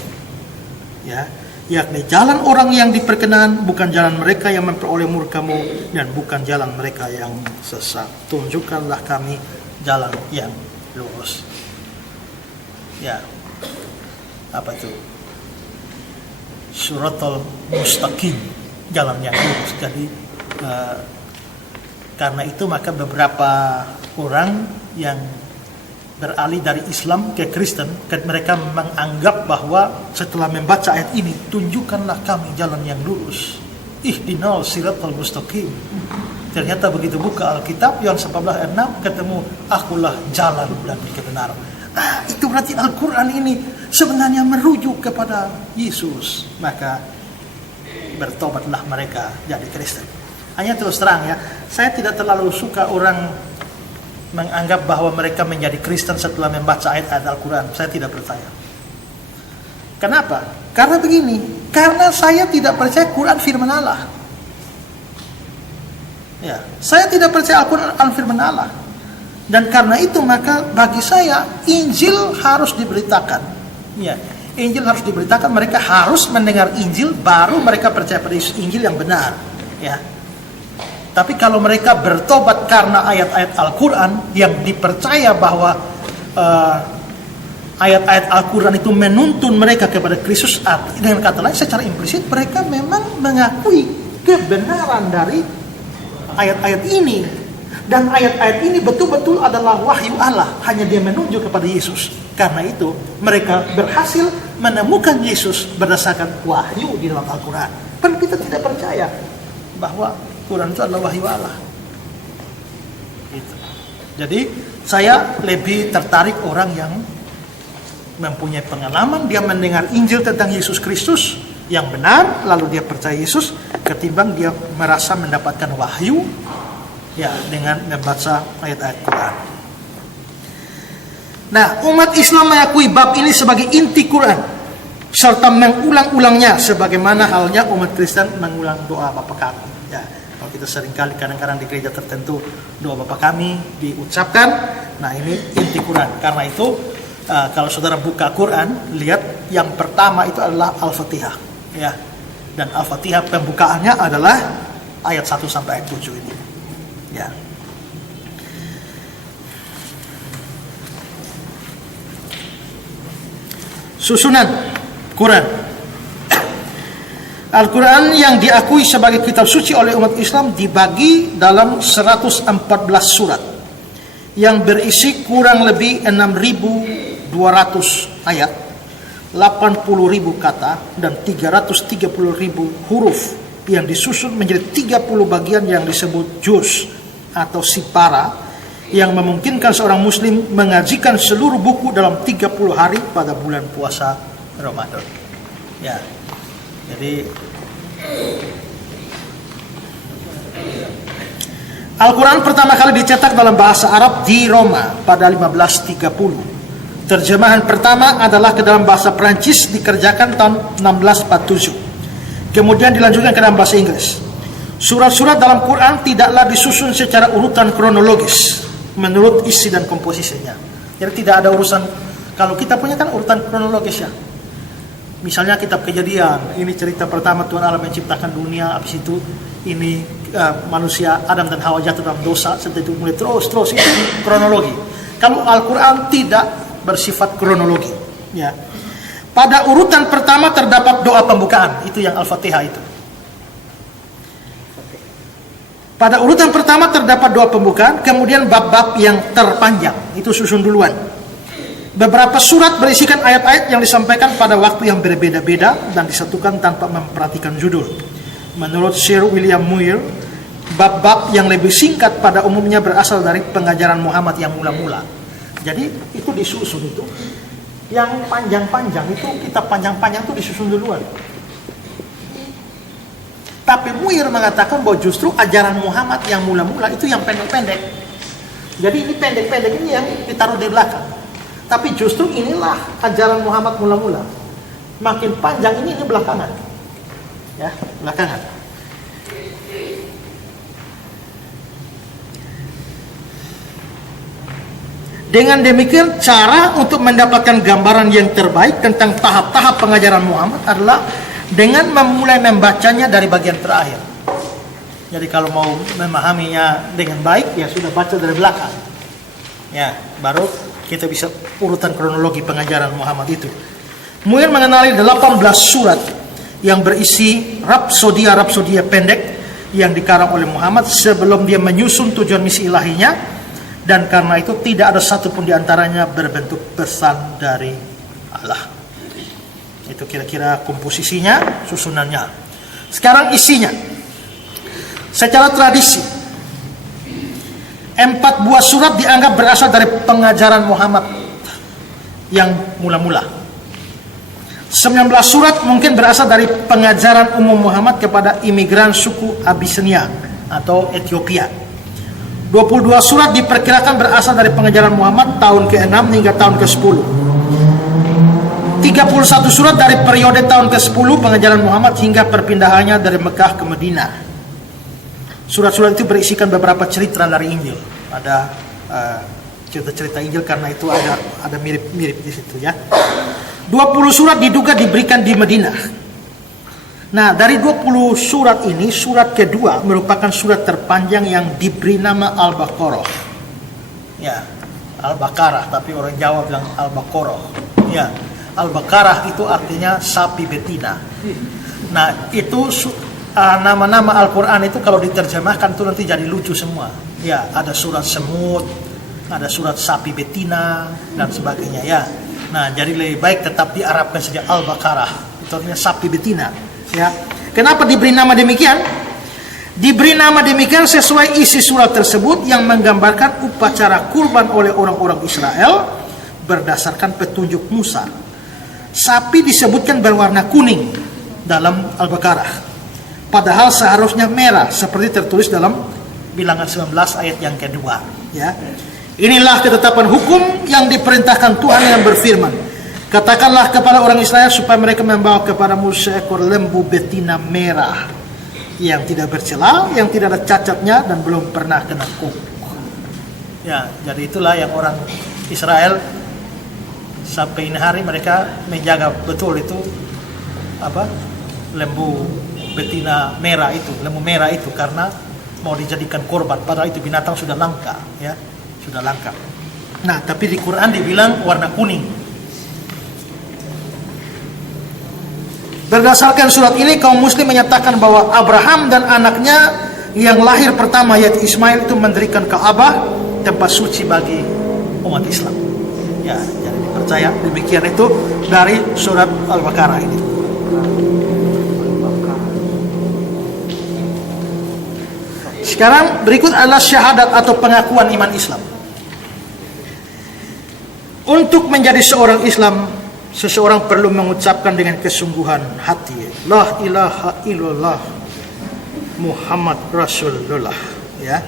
Ya, yakni jalan orang yang diperkenan, bukan jalan mereka yang memperoleh murka-Mu, dan bukan jalan mereka yang sesat. Tunjukkanlah kami jalan yang lurus. Ya, apa itu? Suratul Mustaqim, jalan yang lurus. Jadi karena itu maka beberapa orang yang beralih dari Islam ke Kristen, mereka menganggap bahwa setelah membaca ayat ini, tunjukkanlah kami jalan yang lurus. Ihdinal siratal mustaqim. Ternyata begitu buka Alkitab Yohanes 14 ayat 6 ketemu akulah jalan dan kebenaran. Itu berarti Al-Quran ini sebenarnya merujuk kepada Yesus. Maka bertobatlah mereka jadi Kristen. Hanya terus terang ya, saya tidak terlalu suka orang menganggap bahwa mereka menjadi Kristen setelah membaca ayat-ayat Al-Quran. Saya tidak percaya. Kenapa? Karena begini, karena saya tidak percaya Quran firman Allah. Ya, saya tidak percaya Al-Quran firman Allah. Dan karena itu maka bagi saya Injil harus diberitakan. Ya, Injil harus diberitakan. Mereka harus mendengar Injil baru mereka percaya pada Injil yang benar. Ya. Tapi kalau mereka bertobat karena ayat-ayat Al-Quran yang dipercaya bahwa ayat-ayat Al-Quran itu menuntun mereka kepada Kristus, dengan kata lain secara implisit mereka memang mengakui kebenaran dari ayat-ayat ini. Dan ayat-ayat ini betul-betul adalah wahyu Allah. Hanya dia menunjuk kepada Yesus. Karena itu mereka berhasil menemukan Yesus berdasarkan wahyu di dalam Al-Quran. Dan kita tidak percaya bahwa Quran itu adalah wahyu Allah. Gitu. Jadi saya lebih tertarik orang yang mempunyai pengalaman, dia mendengar Injil tentang Yesus Kristus yang benar, lalu dia percaya Yesus, ketimbang dia merasa mendapatkan wahyu ya dengan membaca ayat-ayat Quran. Nah, umat Islam mengakui bab ini sebagai inti Quran serta mengulang-ulangnya sebagaimana halnya umat Kristen mengulang doa Bapa Kami. Ya, kalau kita seringkali kadang-kadang di gereja tertentu doa Bapa Kami diucapkan. Nah, ini inti Quran. Karena itu kalau saudara buka Quran, lihat yang pertama itu adalah Al-Fatihah, ya. Dan Al-Fatihah pembukaannya adalah ayat 1 sampai ayat 7 ini. Ya. Susunan Quran. Al-Quran yang diakui sebagai kitab suci oleh umat Islam dibagi dalam 114 surat yang berisi kurang lebih 6.200 ayat, 80.000 kata, dan 330.000 huruf yang disusun menjadi 30 bagian yang disebut juz atau sipara, yang memungkinkan seorang muslim mengajikan seluruh buku dalam 30 hari pada bulan puasa Ramadan. Ya. Jadi Al-Quran pertama kali dicetak dalam bahasa Arab di Roma pada 1530. Terjemahan pertama adalah ke dalam bahasa Prancis dikerjakan tahun 1647. Kemudian dilanjutkan ke dalam bahasa Inggris. Surat-surat dalam Quran tidaklah disusun secara urutan kronologis menurut isi dan komposisinya. Jadi tidak ada urusan, kalau kita punya kan urutan kronologis ya. Misalnya kitab Kejadian, ini cerita pertama Tuhan Allah menciptakan dunia, habis itu ini manusia Adam dan Hawa jatuh dalam dosa, setelah itu mulai terus itu kronologi. Kalau Al-Quran tidak bersifat kronologi, ya. Pada urutan pertama terdapat doa pembukaan, itu yang Al-Fatihah itu. Pada urutan pertama terdapat doa pembukaan, kemudian bab-bab yang terpanjang, itu susun duluan. Beberapa surat berisikan ayat-ayat yang disampaikan pada waktu yang berbeda-beda dan disatukan tanpa memperhatikan judul. Menurut Sir William Muir, bab-bab yang lebih singkat pada umumnya berasal dari pengajaran Muhammad yang mula-mula. Jadi itu disusun itu. Yang panjang-panjang itu, kitab panjang-panjang itu disusun duluan. Tapi Muir mengatakan bahwa justru ajaran Muhammad yang mula-mula itu yang pendek-pendek. Jadi ini pendek-pendek ini yang ditaruh di belakang. Tapi justru inilah ajaran Muhammad mula-mula. Makin panjang ini belakangan. Ya, belakangan. Dengan demikian, cara untuk mendapatkan gambaran yang terbaik tentang tahap-tahap pengajaran Muhammad adalah dengan memulai membacanya dari bagian terakhir. Jadi kalau mau memahaminya dengan baik, ya sudah baca dari belakang. Ya, baru kita bisa urutan kronologi pengajaran Muhammad itu. Muir mengenali 18 surat yang berisi rapsodia pendek yang dikarang oleh Muhammad sebelum dia menyusun tujuan misi ilahinya, dan karena itu tidak ada satupun di antaranya berbentuk pesan dari Allah. Itu kira-kira komposisinya, susunannya. Sekarang isinya. Secara tradisi, 4 buah surat dianggap berasal dari pengajaran Muhammad yang mula-mula. 19 surat mungkin berasal dari pengajaran umum Muhammad kepada imigran suku Abyssinia atau Ethiopia. 22 surat diperkirakan berasal dari pengajaran Muhammad tahun ke-6 hingga tahun ke-10. 31 surat dari periode tahun ke-10 pengajaran Muhammad hingga perpindahannya dari Mekah ke Madinah. Surat-surat itu berisikan beberapa cerita dari Injil. Ada cerita-cerita Injil karena itu ada mirip-mirip di situ ya. 20 surat diduga diberikan di Madinah. Nah, dari 20 surat ini, surat kedua merupakan surat terpanjang yang diberi nama Al-Baqarah. Ya, Al-Baqarah, tapi orang Jawa bilang Al-Baqarah. Ya, Al-Baqarah itu artinya sapi betina. Nah, itu nama-nama Al-Quran itu kalau diterjemahkan itu nanti jadi lucu semua. Ya, ada surat semut, ada surat sapi betina, dan sebagainya ya. Nah, jadi lebih baik tetap diarabkan saja Al-Baqarah. Itu artinya sapi betina. Ya, kenapa diberi nama demikian? Diberi nama demikian sesuai isi surat tersebut yang menggambarkan upacara kurban oleh orang-orang Israel berdasarkan petunjuk Musa. Sapi disebutkan berwarna kuning dalam Al-Baqarah, padahal seharusnya merah seperti tertulis dalam Bilangan 19 ayat yang kedua. Ya, inilah ketetapan hukum yang diperintahkan Tuhan yang berfirman, katakanlah kepada orang Israel supaya mereka membawa kepadamu seekor lembu betina merah yang tidak bercela, yang tidak ada cacatnya dan belum pernah kena kuku. Ya, jadi itulah yang orang Israel sampai ini hari mereka menjaga betul itu lembu betina merah itu, lembu merah itu karena mau dijadikan korban. Padahal itu binatang sudah langka, ya, sudah langka. Nah, tapi di Quran dibilang warna kuning. Berdasarkan surat ini, kaum muslim menyatakan bahwa Abraham dan anaknya yang lahir pertama yaitu Ismail itu mendirikan Ka'bah, tempat suci bagi umat Islam. Ya, jadi dipercaya demikian itu dari surat Al-Baqarah ini. Sekarang berikut adalah syahadat atau pengakuan iman Islam. Untuk menjadi seorang Islam, seseorang perlu mengucapkan dengan kesungguhan hati, la ilaha illallah Muhammad Rasulullah. Ya,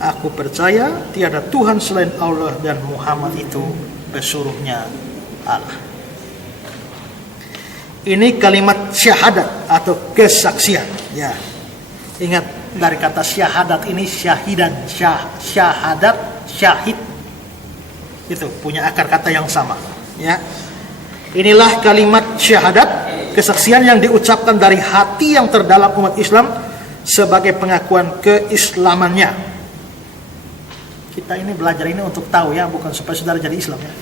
aku percaya tiada Tuhan selain Allah dan Muhammad itu pesuruhnya Allah. Ini kalimat syahadat atau kesaksian. Ya, ingat dari kata syahadat ini syahidan, syahadat, syahid itu punya akar kata yang sama. Ya. Inilah kalimat syahadat, kesaksian yang diucapkan dari hati yang terdalam umat Islam sebagai pengakuan keislamannya. Kita ini belajar ini untuk tahu ya, bukan supaya saudara jadi Islam ya.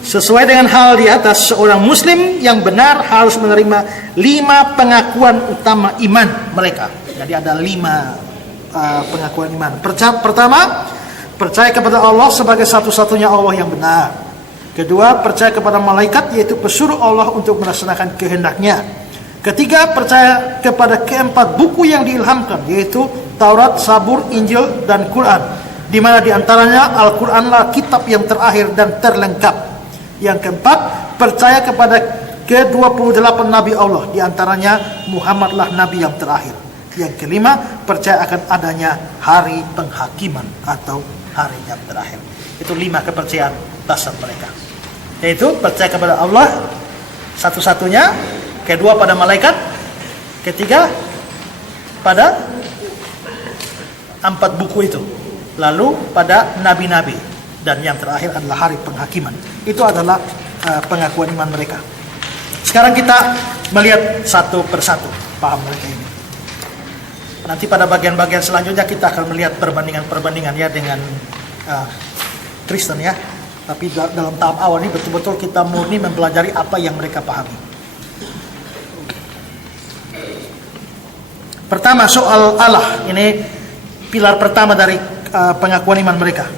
Sesuai dengan hal di atas, seorang muslim yang benar harus menerima 5 pengakuan utama iman mereka. Jadi ada 5 pengakuan iman. Pertama, percaya kepada Allah sebagai satu-satunya Allah yang benar. Kedua, percaya kepada malaikat, yaitu pesuruh Allah untuk melaksanakan kehendaknya. Ketiga, percaya kepada keempat buku yang diilhamkan, yaitu Taurat, Zabur, Injil, dan Quran, di mana diantaranya Al-Quranlah kitab yang terakhir dan terlengkap. Yang keempat, percaya kepada ke-28 Nabi Allah, diantaranya Muhammadlah Nabi yang terakhir. Yang kelima, percaya akan adanya hari penghakiman atau hari yang terakhir. Itu 5 kepercayaan dasar mereka, yaitu percaya kepada Allah satu-satunya, kedua pada malaikat, ketiga pada 4 buku itu, lalu pada nabi-nabi, dan yang terakhir adalah hari penghakiman. Itu adalah pengakuan iman mereka. Sekarang kita melihat satu persatu paham mereka ini. Nanti pada bagian-bagian selanjutnya kita akan melihat perbandingan-perbandingan ya dengan Kristen ya. Tapi dalam tahap awal ini betul-betul kita murni mempelajari apa yang mereka pahami. Pertama, soal Allah. Ini pilar pertama dari pengakuan iman mereka.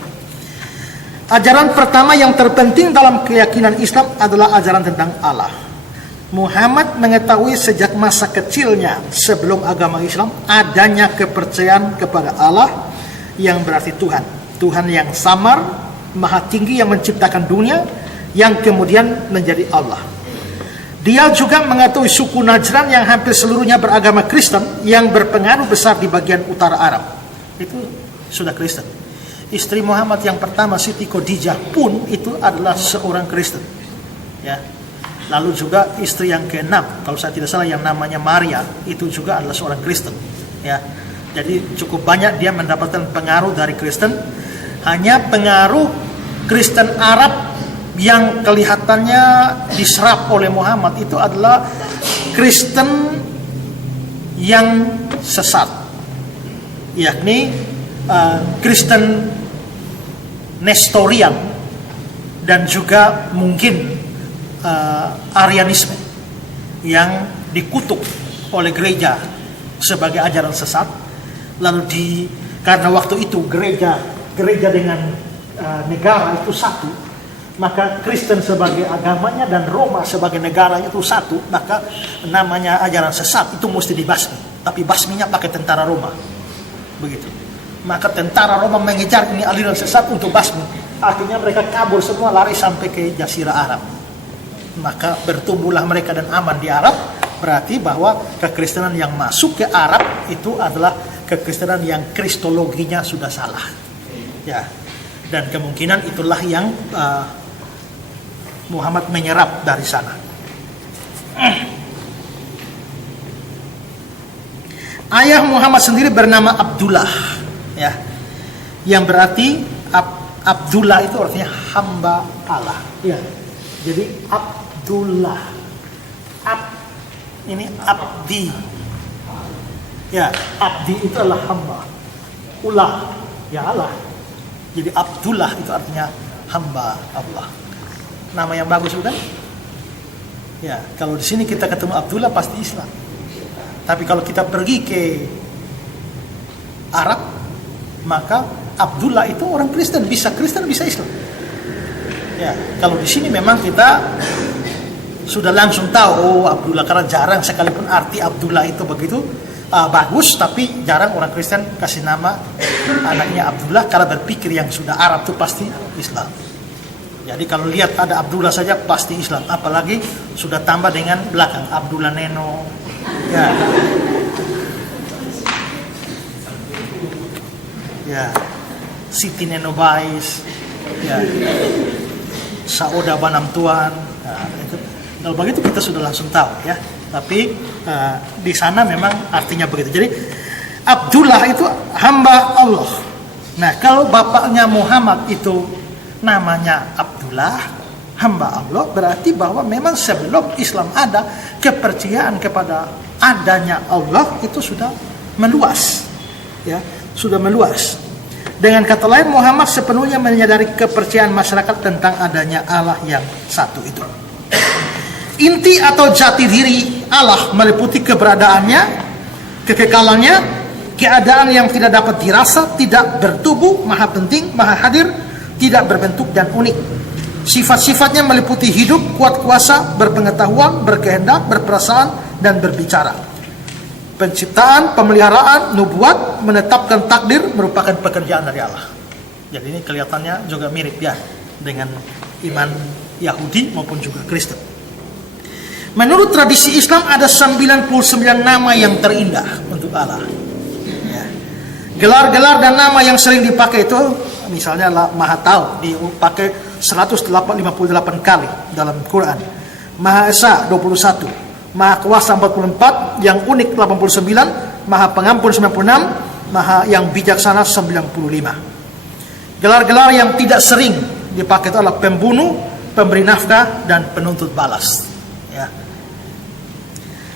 Ajaran pertama yang terpenting dalam keyakinan Islam adalah ajaran tentang Allah. Muhammad mengetahui sejak masa kecilnya sebelum agama Islam adanya kepercayaan kepada Allah yang berarti Tuhan. Tuhan yang samar, maha tinggi yang menciptakan dunia, yang kemudian menjadi Allah. Dia juga mengetahui suku Najran yang hampir seluruhnya beragama Kristen yang berpengaruh besar di bagian utara Arab. Itu sudah Kristen. Istri Muhammad yang pertama, Siti Khadijah pun itu adalah seorang Kristen. Ya. Lalu juga istri yang ke-6, kalau saya tidak salah yang namanya Maria, itu juga adalah seorang Kristen. Ya. Jadi cukup banyak dia mendapatkan pengaruh dari Kristen. Hanya pengaruh Kristen Arab yang kelihatannya diserap oleh Muhammad itu adalah Kristen yang sesat, yakni Kristen Nestorian dan juga mungkin Arianisme yang dikutuk oleh gereja sebagai ajaran sesat. Lalu karena waktu itu gereja dengan negara itu satu, maka Kristen sebagai agamanya dan Roma sebagai negaranya itu satu, maka namanya ajaran sesat itu mesti dibasmi. Tapi basminya pakai tentara Roma. Begitu. Maka tentara Roma mengejar ini aliran sesat untuk basmi. Akhirnya mereka kabur semua, lari sampai ke Jazirah Arab. Maka bertumbuhlah mereka dan aman di Arab. Berarti bahwa kekristenan yang masuk ke Arab itu adalah kekristenan yang kristologinya sudah salah. Ya. Dan kemungkinan itulah yang Muhammad menyerap dari sana. Ayah Muhammad sendiri bernama Abdullah, ya, yang berarti Abdullah itu artinya hamba Allah. Ya. Jadi Abdullah, ini abdi, ya, abdi itu adalah hamba, ulah, ya Allah. Jadi Abdullah itu artinya hamba Allah. Nama yang bagus bukan? Ya, kalau di sini kita ketemu Abdullah pasti Islam. Tapi kalau kita pergi ke Arab, maka Abdullah itu orang Kristen bisa Islam. Ya, kalau di sini memang kita sudah langsung tahu Abdullah, karena jarang sekalipun arti Abdullah itu begitu bagus, tapi jarang orang Kristen kasih nama anaknya Abdullah karena berpikir yang sudah Arab itu pasti Islam. Jadi kalau lihat ada Abdullah saja pasti Islam, apalagi sudah tambah dengan belakang Abdullah Neno, ya, ya, Siti Neno Bais, ya, Sauda Banam Tuan. Nah, itu. Kalau begitu kita sudah langsung tahu, ya. Tapi di sana memang artinya begitu. Jadi Abdullah itu hamba Allah. Nah, kalau bapaknya Muhammad itu namanya Abdullah, hamba Allah, berarti bahwa memang sebelum Islam ada, kepercayaan kepada adanya Allah itu sudah meluas, ya, sudah meluas. Dengan kata lain, Muhammad sepenuhnya menyadari kepercayaan masyarakat tentang adanya Allah yang satu itu. Inti atau jati diri Allah meliputi keberadaannya, kekekalannya, keadaan yang tidak dapat dirasa, tidak bertubuh, maha penting, maha hadir, tidak berbentuk dan unik. Sifat-sifatnya meliputi hidup, kuat kuasa, berpengetahuan, berkehendak, berperasaan, dan berbicara. Penciptaan, pemeliharaan, nubuat, menetapkan takdir merupakan pekerjaan dari Allah. Jadi ini kelihatannya juga mirip, ya, dengan iman Yahudi maupun juga Kristen. Menurut tradisi Islam ada 99 nama yang terindah untuk Allah. Ya. Gelar-gelar dan nama yang sering dipakai itu, misalnya Maha Tahu dipakai 158 kali dalam Quran. Maha Esa 21, Maha Kuasa 44, yang unik 89, Maha Pengampun 96, Maha yang bijaksana 95. Gelar-gelar yang tidak sering dipakai itu adalah pembunuh, pemberi nafkah, dan penuntut balas. Ya.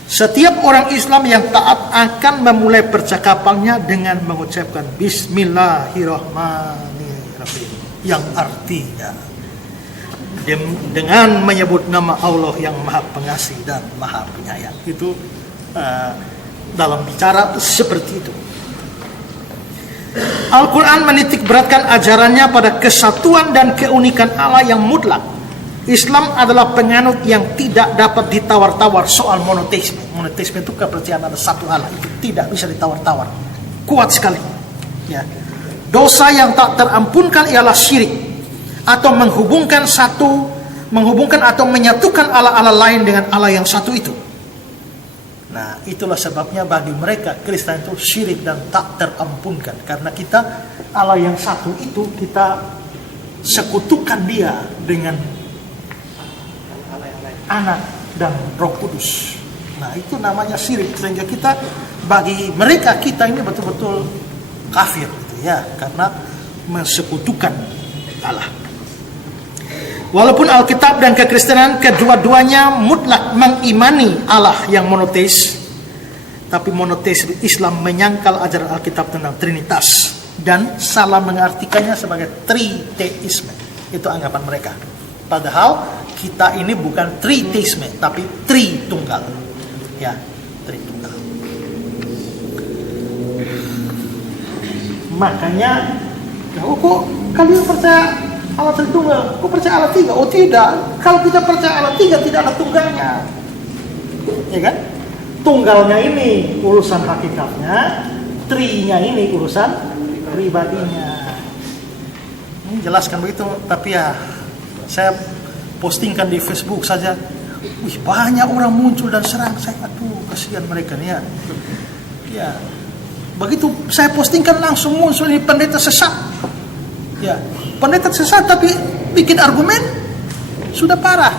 Setiap orang Islam yang taat akan memulai percakapannya dengan mengucapkan Bismillahirrahmanirrahim, yang artinya dengan menyebut nama Allah yang Maha Pengasih dan Maha Penyayang. Itu dalam bicara seperti itu. Al-Quran menitik beratkan ajarannya pada kesatuan dan keunikan Allah yang mutlak. Islam adalah penganut yang tidak dapat ditawar-tawar soal monoteisme. Monoteisme itu kepercayaan ada satu Allah, itu tidak bisa ditawar-tawar. Kuat sekali. Ya. Dosa yang tak terampunkan ialah syirik, atau menghubungkan atau menyatukan Allah-Allah lain dengan Allah yang satu itu. Nah, itulah sebabnya bagi mereka Kristen itu syirik dan tak terampunkan, karena kita Allah yang satu itu kita sekutukan dia dengan Anak dan Roh Kudus. Nah, itu namanya syirik, sehingga bagi mereka kita ini betul-betul kafir, gitu ya, karena mensekutukan Allah. Walaupun Alkitab dan kekristenan kedua-duanya mutlak mengimani Allah yang monoteis, tapi monoteis Islam menyangkal ajaran Alkitab tentang Trinitas dan salah mengartikannya sebagai triteisme. Itu anggapan mereka. Padahal kita ini bukan triteisme, tapi tritunggal. Ya, tritunggal. Makanya, kok kalian percaya Allah Tritunggal. Kau percaya Allah tiga? Oh tidak. Kalau kita percaya Allah tiga, tidak ada tunggalnya. Ya kan? Tunggalnya ini urusan hakikatnya, trinya ini urusan pribadinya. Ini jelaskan begitu, tapi ya saya postingkan di Facebook saja. Wih, banyak orang muncul dan serang saya. Aduh, kasihan mereka nih ya. Ya. Begitu saya postingkan langsung muncul ini pendeta sesat. Ya, pendeta sesat tapi bikin argumen sudah parah.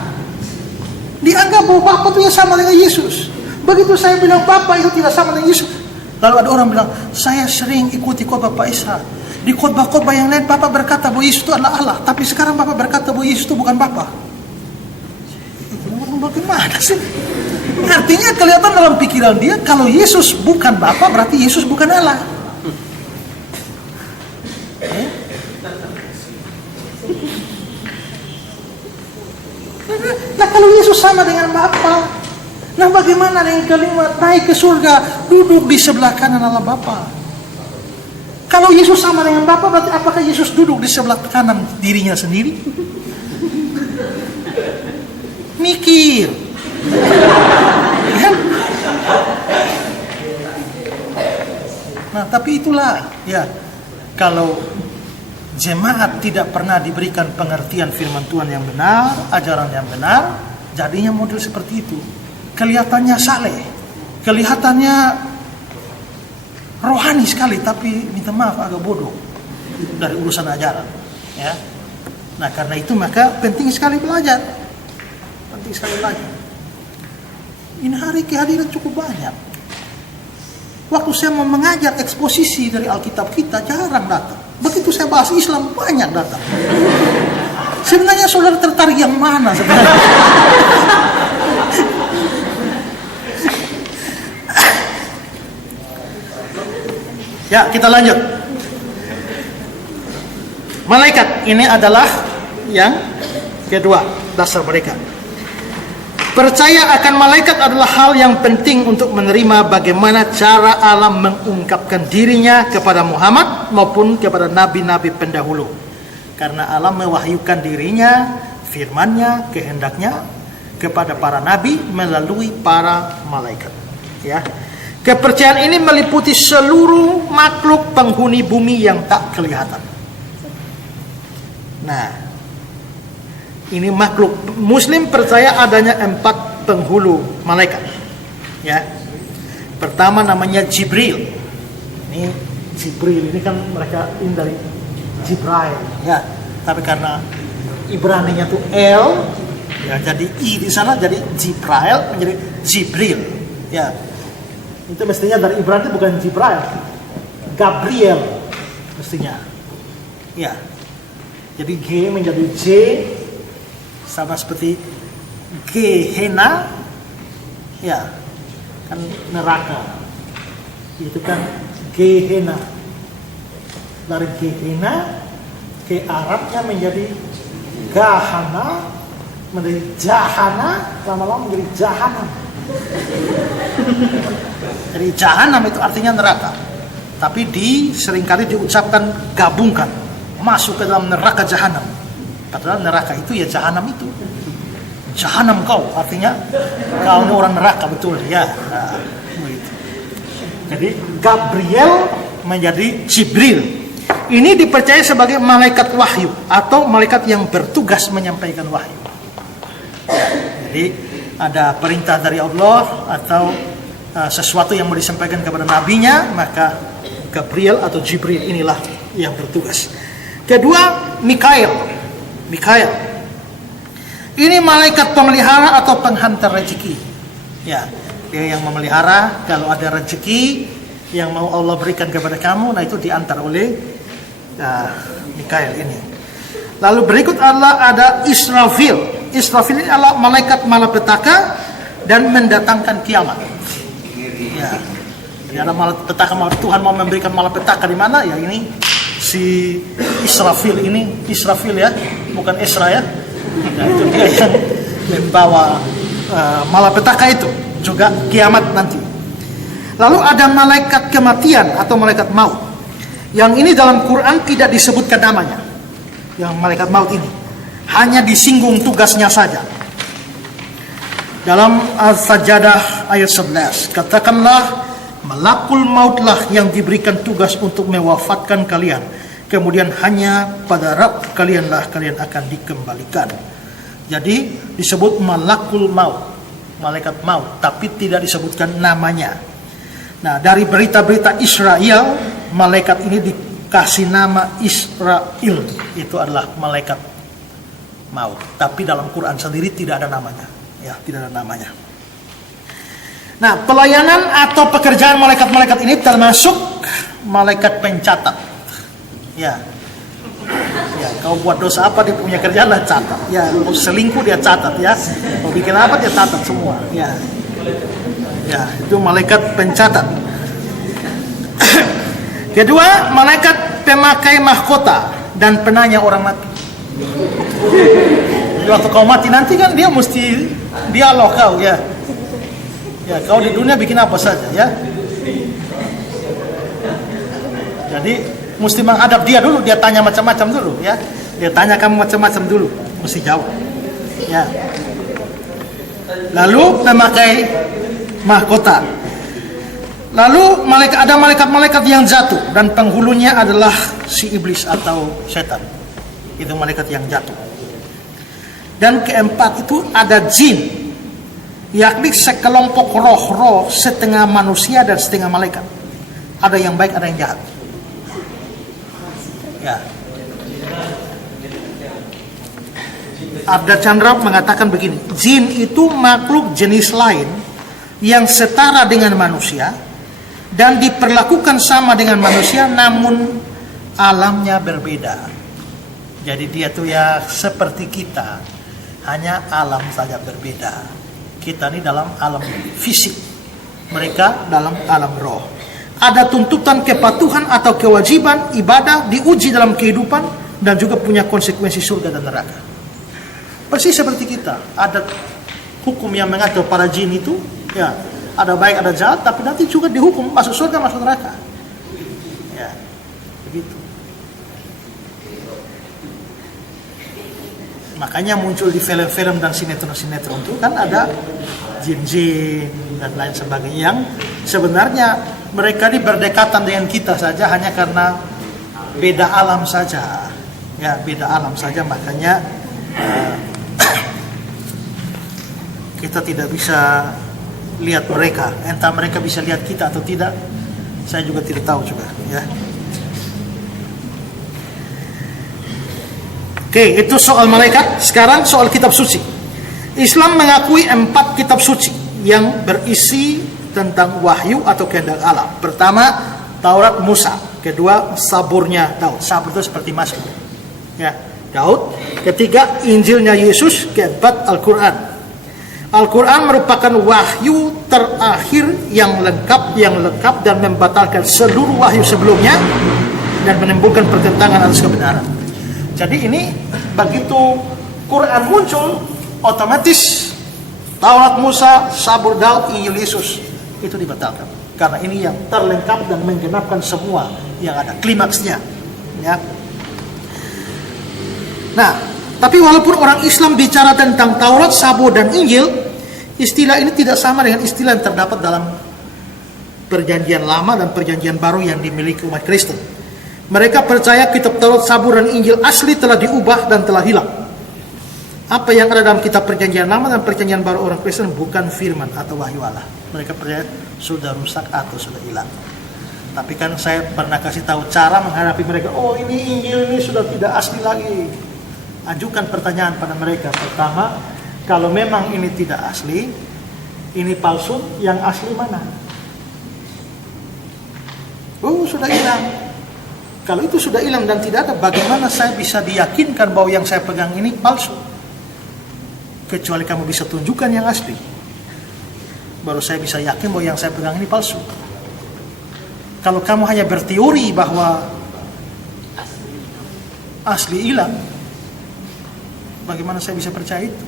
Dianggap bahwa Bapak itu yang sama dengan Yesus. Begitu saya bilang Bapak itu tidak sama dengan Yesus, lalu ada orang bilang, saya sering ikuti khotbah Pak Ishak. Di khotbah-khotbah yang lain Bapak berkata bahwa Yesus itu adalah Allah, tapi sekarang Bapak berkata bahwa Yesus itu bukan Bapak. Bagaimana sih? Artinya kelihatan dalam pikiran dia kalau Yesus bukan Bapa berarti Yesus bukan Allah. Nah kalau Yesus sama dengan Bapa, nah bagaimana dengan kalimat naik ke surga, duduk di sebelah kanan Allah Bapa? Kalau Yesus sama dengan Bapa berarti apakah Yesus duduk di sebelah kanan dirinya sendiri? Mikir. Nah, tapi itulah ya, kalau jemaat tidak pernah diberikan pengertian firman Tuhan yang benar, ajaran yang benar, jadinya model seperti itu. Kelihatannya saleh, kelihatannya rohani sekali, tapi minta maaf agak bodoh dari urusan ajaran. Ya, nah karena itu maka penting sekali belajar, penting sekali belajar. Ini hari kehadiran cukup banyak. Waktu saya mau mengajar eksposisi dari Alkitab kita jarang datang. Begitu saya bahas Islam banyak datang. Sebenarnya saudara tertarik yang mana sebenarnya? Ya, kita lanjut. Malaikat ini adalah yang kedua dasar mereka. Percaya akan malaikat adalah hal yang penting untuk menerima bagaimana cara Allah mengungkapkan dirinya kepada Muhammad maupun kepada nabi-nabi pendahulu. Karena Allah mewahyukan dirinya, firman-Nya, kehendaknya kepada para nabi melalui para malaikat. Ya. Kepercayaan ini meliputi seluruh makhluk penghuni bumi yang tak kelihatan. Nah, ini makhluk Muslim percaya adanya 4 penghulu malaikat. Ya, pertama namanya Jibril. Ini Jibril ini kan mereka ini dari Jibrail. Ya, tapi karena Ibraninya tuh L, ya jadi I di sana jadi Jibrail menjadi Jibril. Ya, itu mestinya dari Ibrani bukan Jibrail, Gabriel mestinya. Ya, jadi G menjadi J. Sama seperti Gehenna, ya kan neraka, itu kan Gehenna. Dari Gehenna ke Arabnya menjadi Gahana, menjadi Jahana, lama-lama menjadi Jahanam. Jadi Jahanam itu artinya neraka, tapi seringkali diucapkan gabungkan, masuk ke dalam neraka Jahanam. Padahal neraka itu ya Jahanam itu. Jahanam kau, artinya kau ini orang neraka betul ya. Nah, begitu. Jadi Gabriel menjadi Jibril. Ini dipercaya sebagai malaikat wahyu atau malaikat yang bertugas menyampaikan wahyu. Jadi ada perintah dari Allah atau sesuatu yang mau disampaikan kepada nabinya, maka Gabriel atau Jibril inilah yang bertugas. Kedua, Mikael. Ini malaikat pemelihara atau penghantar rezeki. Ya, dia yang memelihara kalau ada rezeki yang mau Allah berikan kepada kamu, nah itu diantar oleh Mikael ini. Lalu berikut ada Israfil. Israfil ini adalah malaikat malapetaka dan mendatangkan kiamat. Ya, ada malapetaka, Tuhan mau memberikan malapetaka di mana? Ya ini si Israfil ini, Israfil ya, bukan Esra ya. Nah, itu dia yang membawa malapetaka itu, juga kiamat nanti. Lalu ada malaikat kematian atau malaikat maut. Yang ini dalam Quran tidak disebutkan namanya. yang malaikat maut ini. Hanya disinggung tugasnya saja. Dalam Al-Sajdah ayat 11, katakanlah, malakul mautlah yang diberikan tugas untuk mewafatkan kalian. Kemudian hanya pada Rabb kalianlah kalian akan dikembalikan. Jadi disebut malakul maut, malaikat maut, tapi tidak disebutkan namanya. Nah, dari berita-berita Israel, malaikat ini dikasih nama Israel. Itu adalah malaikat maut. Tapi dalam Quran sendiri tidak ada namanya. Ya, tidak ada namanya. Nah, pelayanan atau pekerjaan malaikat-malaikat ini termasuk malaikat pencatat. Ya, kau buat dosa apa dia punya kerjaan lah catat. Ya, mau selingkuh dia catat ya. Mau bikin apa dia catat semua. Ya, itu malaikat pencatat. Kedua, malaikat pemakai mahkota dan penanya orang mati. Jadi waktu kau mati nanti kan dia mesti dialog kau ya. Ya, kau di dunia bikin apa saja ya. Jadi mesti menghadap dia dulu, dia tanya macam-macam dulu ya. Dia tanya kamu macam-macam dulu, mesti jawab. Ya. Lalu memakai mahkota. Lalu ada malaikat-malaikat yang jatuh dan penghulunya adalah si iblis atau setan. Itu malaikat yang jatuh. Dan keempat itu ada jin, yakni sekelompok roh-roh setengah manusia dan setengah malaikat. Ada yang baik, ada yang jahat. Ya. Arda Chandra mengatakan begini, jin itu makhluk jenis lain yang setara dengan manusia dan diperlakukan sama dengan manusia, namun alamnya berbeda. Jadi dia tuh ya seperti kita, hanya alam saja berbeda. Kita ini dalam alam fisik, mereka dalam alam roh. Ada tuntutan kepatuhan atau kewajiban ibadah diuji dalam kehidupan dan juga punya konsekuensi surga dan neraka. Persis seperti kita, ada hukum yang mengatur para jin itu, ya, ada baik ada jahat, tapi nanti juga dihukum masuk surga masuk neraka. Ya, begitu. Makanya muncul di film-film dan sinetron-sinetron itu kan ada jin-jin dan lain sebagainya yang sebenarnya mereka ini berdekatan dengan kita saja hanya karena beda alam saja. Ya, beda alam saja, makanya kita tidak bisa lihat mereka. Entah mereka bisa lihat kita atau tidak, saya juga tidak tahu juga, ya. Oke, itu soal malaikat. Sekarang soal kitab suci. Islam mengakui 4 kitab suci yang berisi tentang wahyu atau kehendak Allah. Pertama, Taurat Musa. Kedua, Saburnya Daud. Sabur itu seperti Mazmur. Ya, Daud. Ketiga, Injilnya Yesus. Keempat, Al-Quran. Al-Quran merupakan wahyu terakhir yang lengkap dan membatalkan seluruh wahyu sebelumnya dan menimbulkan pertentangan atas kebenaran. Jadi ini begitu Quran muncul, otomatis Taurat Musa, Sabur Daud, Injil Yesus itu dibatalkan. Karena ini yang terlengkap dan menggenapkan semua yang ada, klimaksnya. Ya. Nah, tapi walaupun orang Islam bicara tentang Taurat, Sabur, dan Injil, istilah ini tidak sama dengan istilah yang terdapat dalam Perjanjian Lama dan Perjanjian Baru yang dimiliki umat Kristen. Mereka percaya kitab Taurat, Sabur, dan Injil asli telah diubah dan telah hilang. Apa yang ada dalam kitab Perjanjian Lama dan Perjanjian Baru orang Kristen bukan firman atau wahyu Allah. Mereka percaya sudah rusak atau sudah hilang. Tapi kan saya pernah kasih tahu cara menghadapi mereka. Oh, ini Injil ini sudah tidak asli lagi. Ajukan pertanyaan pada mereka. Pertama, kalau memang ini tidak asli, ini palsu, yang asli mana? Oh, sudah hilang. Kalau itu sudah hilang dan tidak ada, bagaimana saya bisa diyakinkan bahwa yang saya pegang ini palsu? Kecuali kamu bisa tunjukkan yang asli, baru saya bisa yakin bahwa yang saya pegang ini palsu. Kalau kamu hanya berteori bahwa asli hilang, bagaimana saya bisa percaya itu?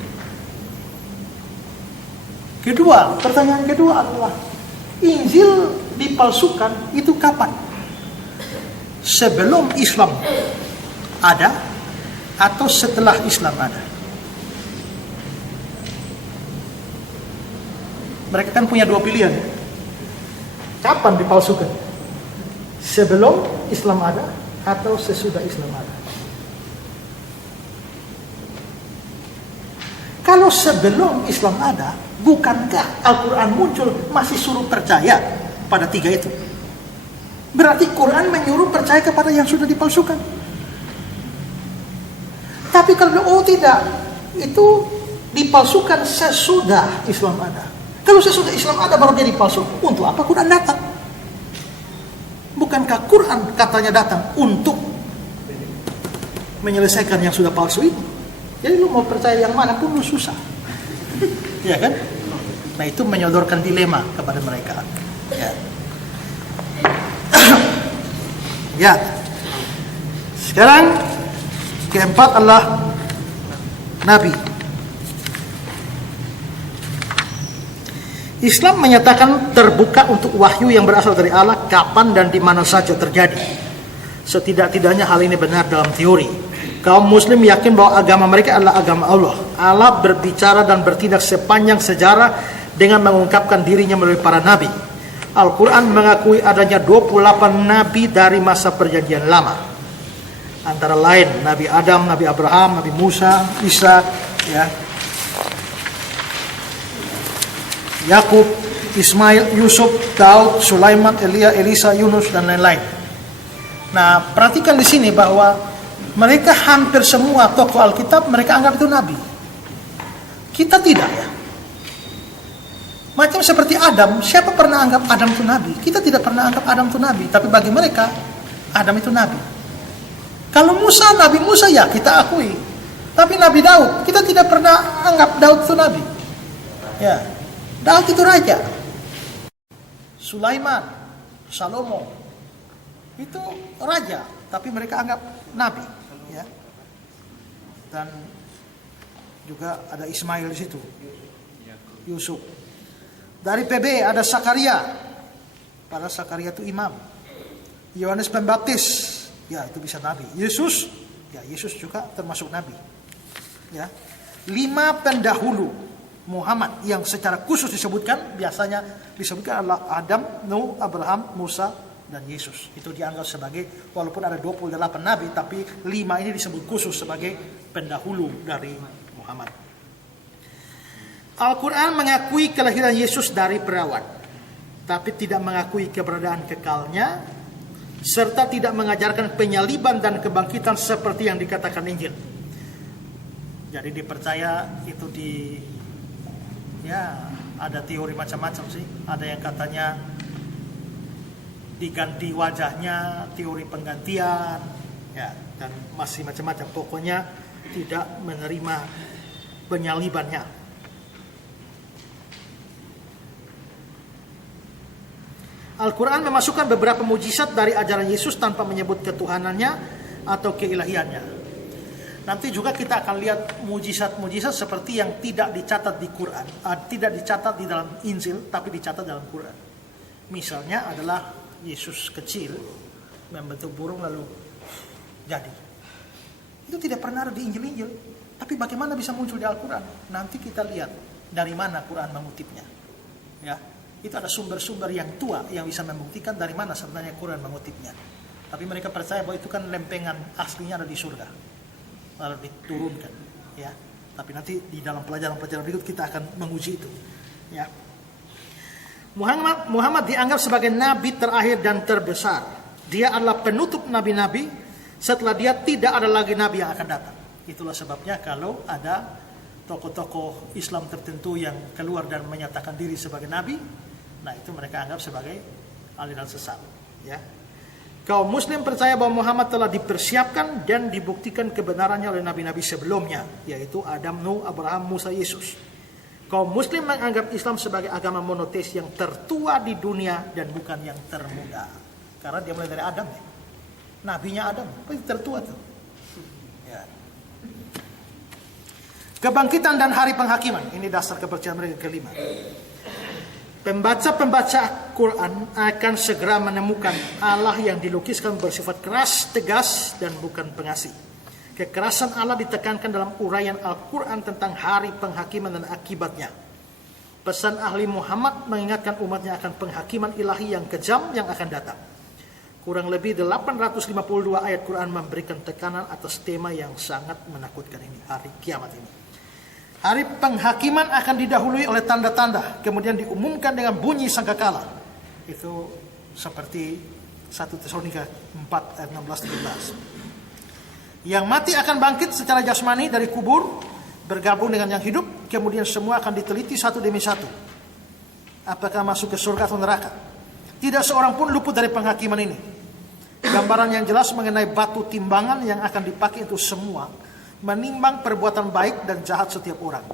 Kedua, pertanyaan kedua adalah, Injil dipalsukan itu kapan? Sebelum Islam ada atau setelah Islam ada. Mereka kan punya dua pilihan. Kapan dipalsukan? Sebelum Islam ada atau sesudah Islam ada? Kalau sebelum Islam ada, bukankah Al-Quran muncul masih suruh percaya pada tiga itu? Berarti Quran menyuruh percaya kepada yang sudah dipalsukan. Tapi kalau tidak, itu dipalsukan sesudah Islam ada. Kalau sesudah Islam ada baru dia dipalsu, untuk apa Quran datang? Bukankah Quran katanya datang untuk menyelesaikan yang sudah palsu itu? Jadi lu mau percaya yang mana pun lu susah. Ya kan? Nah itu menyodorkan dilema kepada mereka. Ya. Ya. Sekarang keempat adalah Nabi. Islam menyatakan terbuka untuk wahyu yang berasal dari Allah kapan dan di mana saja terjadi. Setidak-tidaknya hal ini benar dalam teori. Kaum muslim yakin bahwa agama mereka adalah agama Allah. Allah berbicara dan bertindak sepanjang sejarah dengan mengungkapkan dirinya melalui para nabi. Al-Quran mengakui adanya 28 nabi dari masa perjanjian lama. Antara lain Nabi Adam, Nabi Abraham, Nabi Musa, Isa, ya, Yakub, Ismail, Yusuf, Daud, Sulaiman, Elia, Elisa, Yunus, dan lain-lain. Nah, perhatikan di sini bahwa mereka hampir semua tokoh Alkitab mereka anggap itu nabi. Kita tidak, ya. Macam seperti Adam, siapa pernah anggap Adam itu nabi? Kita tidak pernah anggap Adam itu nabi, tapi bagi mereka Adam itu nabi. Kalau Musa, Nabi Musa ya kita akui. Tapi Nabi Daud, kita tidak pernah anggap Daud itu nabi. Ya. Daud itu raja. Sulaiman, Salomo itu raja, tapi mereka anggap nabi, ya. Dan juga ada Ismail di situ. Yusuf. Dari PB ada Sakaria. Pada Sakaria itu imam. Yohanes Pembaptis, ya itu bisa nabi. Yesus, ya Yesus juga termasuk nabi. Ya. 5 pendahulu Muhammad yang secara khusus disebutkan, biasanya disebutkan adalah Adam, Nuh, Abraham, Musa, dan Yesus. Itu dianggap sebagai, walaupun ada 28 nabi, tapi 5 ini disebut khusus sebagai pendahulu dari Muhammad. Al-Quran mengakui kelahiran Yesus dari perawan, tapi tidak mengakui keberadaan kekalnya, serta tidak mengajarkan penyaliban dan kebangkitan seperti yang dikatakan Injil. Jadi dipercaya itu ya ada teori macam-macam sih. Ada yang katanya diganti wajahnya, teori penggantian, ya, dan masih macam-macam. Pokoknya tidak menerima penyalibannya. Al-Quran memasukkan beberapa mujizat dari ajaran Yesus tanpa menyebut ketuhanannya atau keilahiannya. Nanti juga kita akan lihat mujizat-mujizat seperti yang tidak dicatat di Quran, tidak dicatat di dalam Injil, tapi dicatat dalam Quran. Misalnya adalah Yesus kecil membentuk burung lalu jadi. Itu tidak pernah ada di Injil-Injil, tapi bagaimana bisa muncul di Al-Quran? Nanti kita lihat dari mana Quran mengutipnya. Ya. Itu ada sumber-sumber yang tua yang bisa membuktikan dari mana sebenarnya Quran mengutipnya. Tapi mereka percaya bahwa itu kan lempengan aslinya ada di surga, lalu diturunkan, ya. Tapi nanti di dalam pelajaran-pelajaran berikut kita akan menguji itu, ya. Muhammad dianggap sebagai nabi terakhir dan terbesar. Dia adalah penutup nabi-nabi. Setelah dia tidak ada lagi nabi yang akan datang. Itulah sebabnya kalau ada tokoh-tokoh Islam tertentu yang keluar dan menyatakan diri sebagai nabi, nah itu mereka anggap sebagai aliran sesat, ya. Kaum muslim percaya bahwa Muhammad telah dipersiapkan dan dibuktikan kebenarannya oleh nabi-nabi sebelumnya, yaitu Adam, Nuh, Abraham, Musa, Yesus. Kaum muslim menganggap Islam sebagai agama monoteis yang tertua di dunia dan bukan yang termuda. Karena dia mulai dari Adam, ya. Nabinya Adam, itu tertua tuh. Ya. Kebangkitan dan hari penghakiman, ini dasar kepercayaan mereka kelima. Pembaca-pembaca Quran akan segera menemukan Allah yang dilukiskan bersifat keras, tegas, dan bukan pengasih. Kekerasan Allah ditekankan dalam uraian Al-Quran tentang hari penghakiman dan akibatnya. Pesan ahli Muhammad mengingatkan umatnya akan penghakiman ilahi yang kejam yang akan datang. Kurang lebih 852 ayat Quran memberikan tekanan atas tema yang sangat menakutkan ini, hari kiamat ini. Hari penghakiman akan didahului oleh tanda-tanda, kemudian diumumkan dengan bunyi sangkakala. Itu seperti 1 Tesalonika 4 ayat 16-17. Yang mati akan bangkit secara jasmani dari kubur, bergabung dengan yang hidup, kemudian semua akan diteliti satu demi satu. Apakah masuk ke surga atau neraka? Tidak seorang pun luput dari penghakiman ini. Gambaran yang jelas mengenai batu timbangan yang akan dipakai itu semua menimbang perbuatan baik dan jahat setiap orang.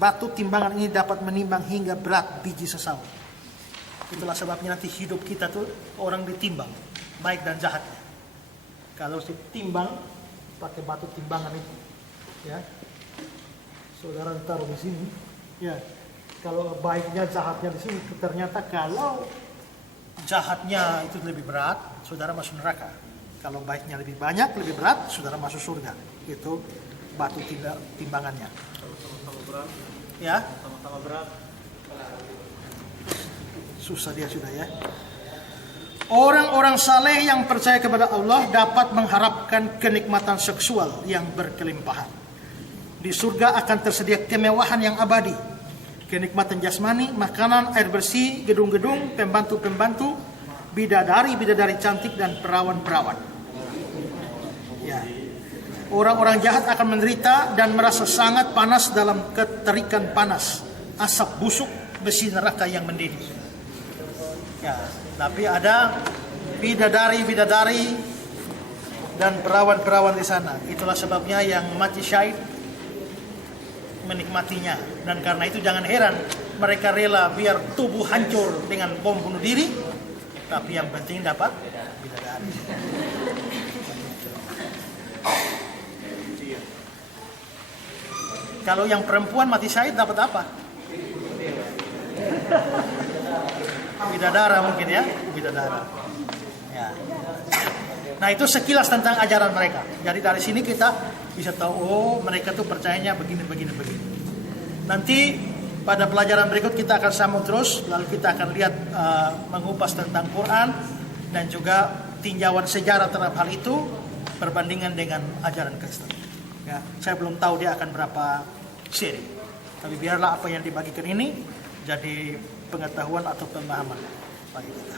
Batu timbangan ini dapat menimbang hingga berat biji sesawi. Itulah sebabnya nanti hidup kita tuh orang ditimbang, baik dan jahatnya. Kalau ditimbang pakai batu timbangan itu, ya, saudara taruh di sini, ya. Kalau baiknya jahatnya di sini, ternyata kalau jahatnya itu lebih berat, saudara masuk neraka. Kalau baiknya lebih banyak, lebih berat, saudara masuk surga. Itu batu timbangannya. Sama-sama berat. Ya. Sama-sama berat. Susah dia sudah ya. Orang-orang saleh yang percaya kepada Allah dapat mengharapkan kenikmatan seksual yang berkelimpahan. Di surga akan tersedia kemewahan yang abadi, kenikmatan jasmani, makanan, air bersih, gedung-gedung, pembantu-pembantu, bidadari-bidadari cantik dan perawan-perawan. Ya. Orang-orang jahat akan menderita dan merasa sangat panas dalam keterikan panas, asap busuk, besi neraka yang mendidih. Ya, tapi ada bidadari-bidadari dan perawan-perawan di sana. Itulah sebabnya yang mati syahid menikmatinya. Dan karena itu jangan heran mereka rela biar tubuh hancur dengan bom bunuh diri, tapi yang penting dapat bidadari. Kalau yang perempuan mati syahid dapat apa? Bidadara mungkin ya, bidadara. Ya. Nah itu sekilas tentang ajaran mereka. Jadi dari sini kita bisa tahu, oh mereka tuh percayanya begini. Nanti pada pelajaran berikut kita akan sambung terus, lalu kita akan lihat mengupas tentang Quran dan juga tinjauan sejarah terhadap hal itu perbandingan dengan ajaran Kristen. Ya, saya belum tahu dia akan berapa seri, tapi biarlah apa yang dibagikan ini jadi pengetahuan atau pemahaman bagi kita.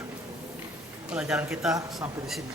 Pelajaran kita sampai di sini.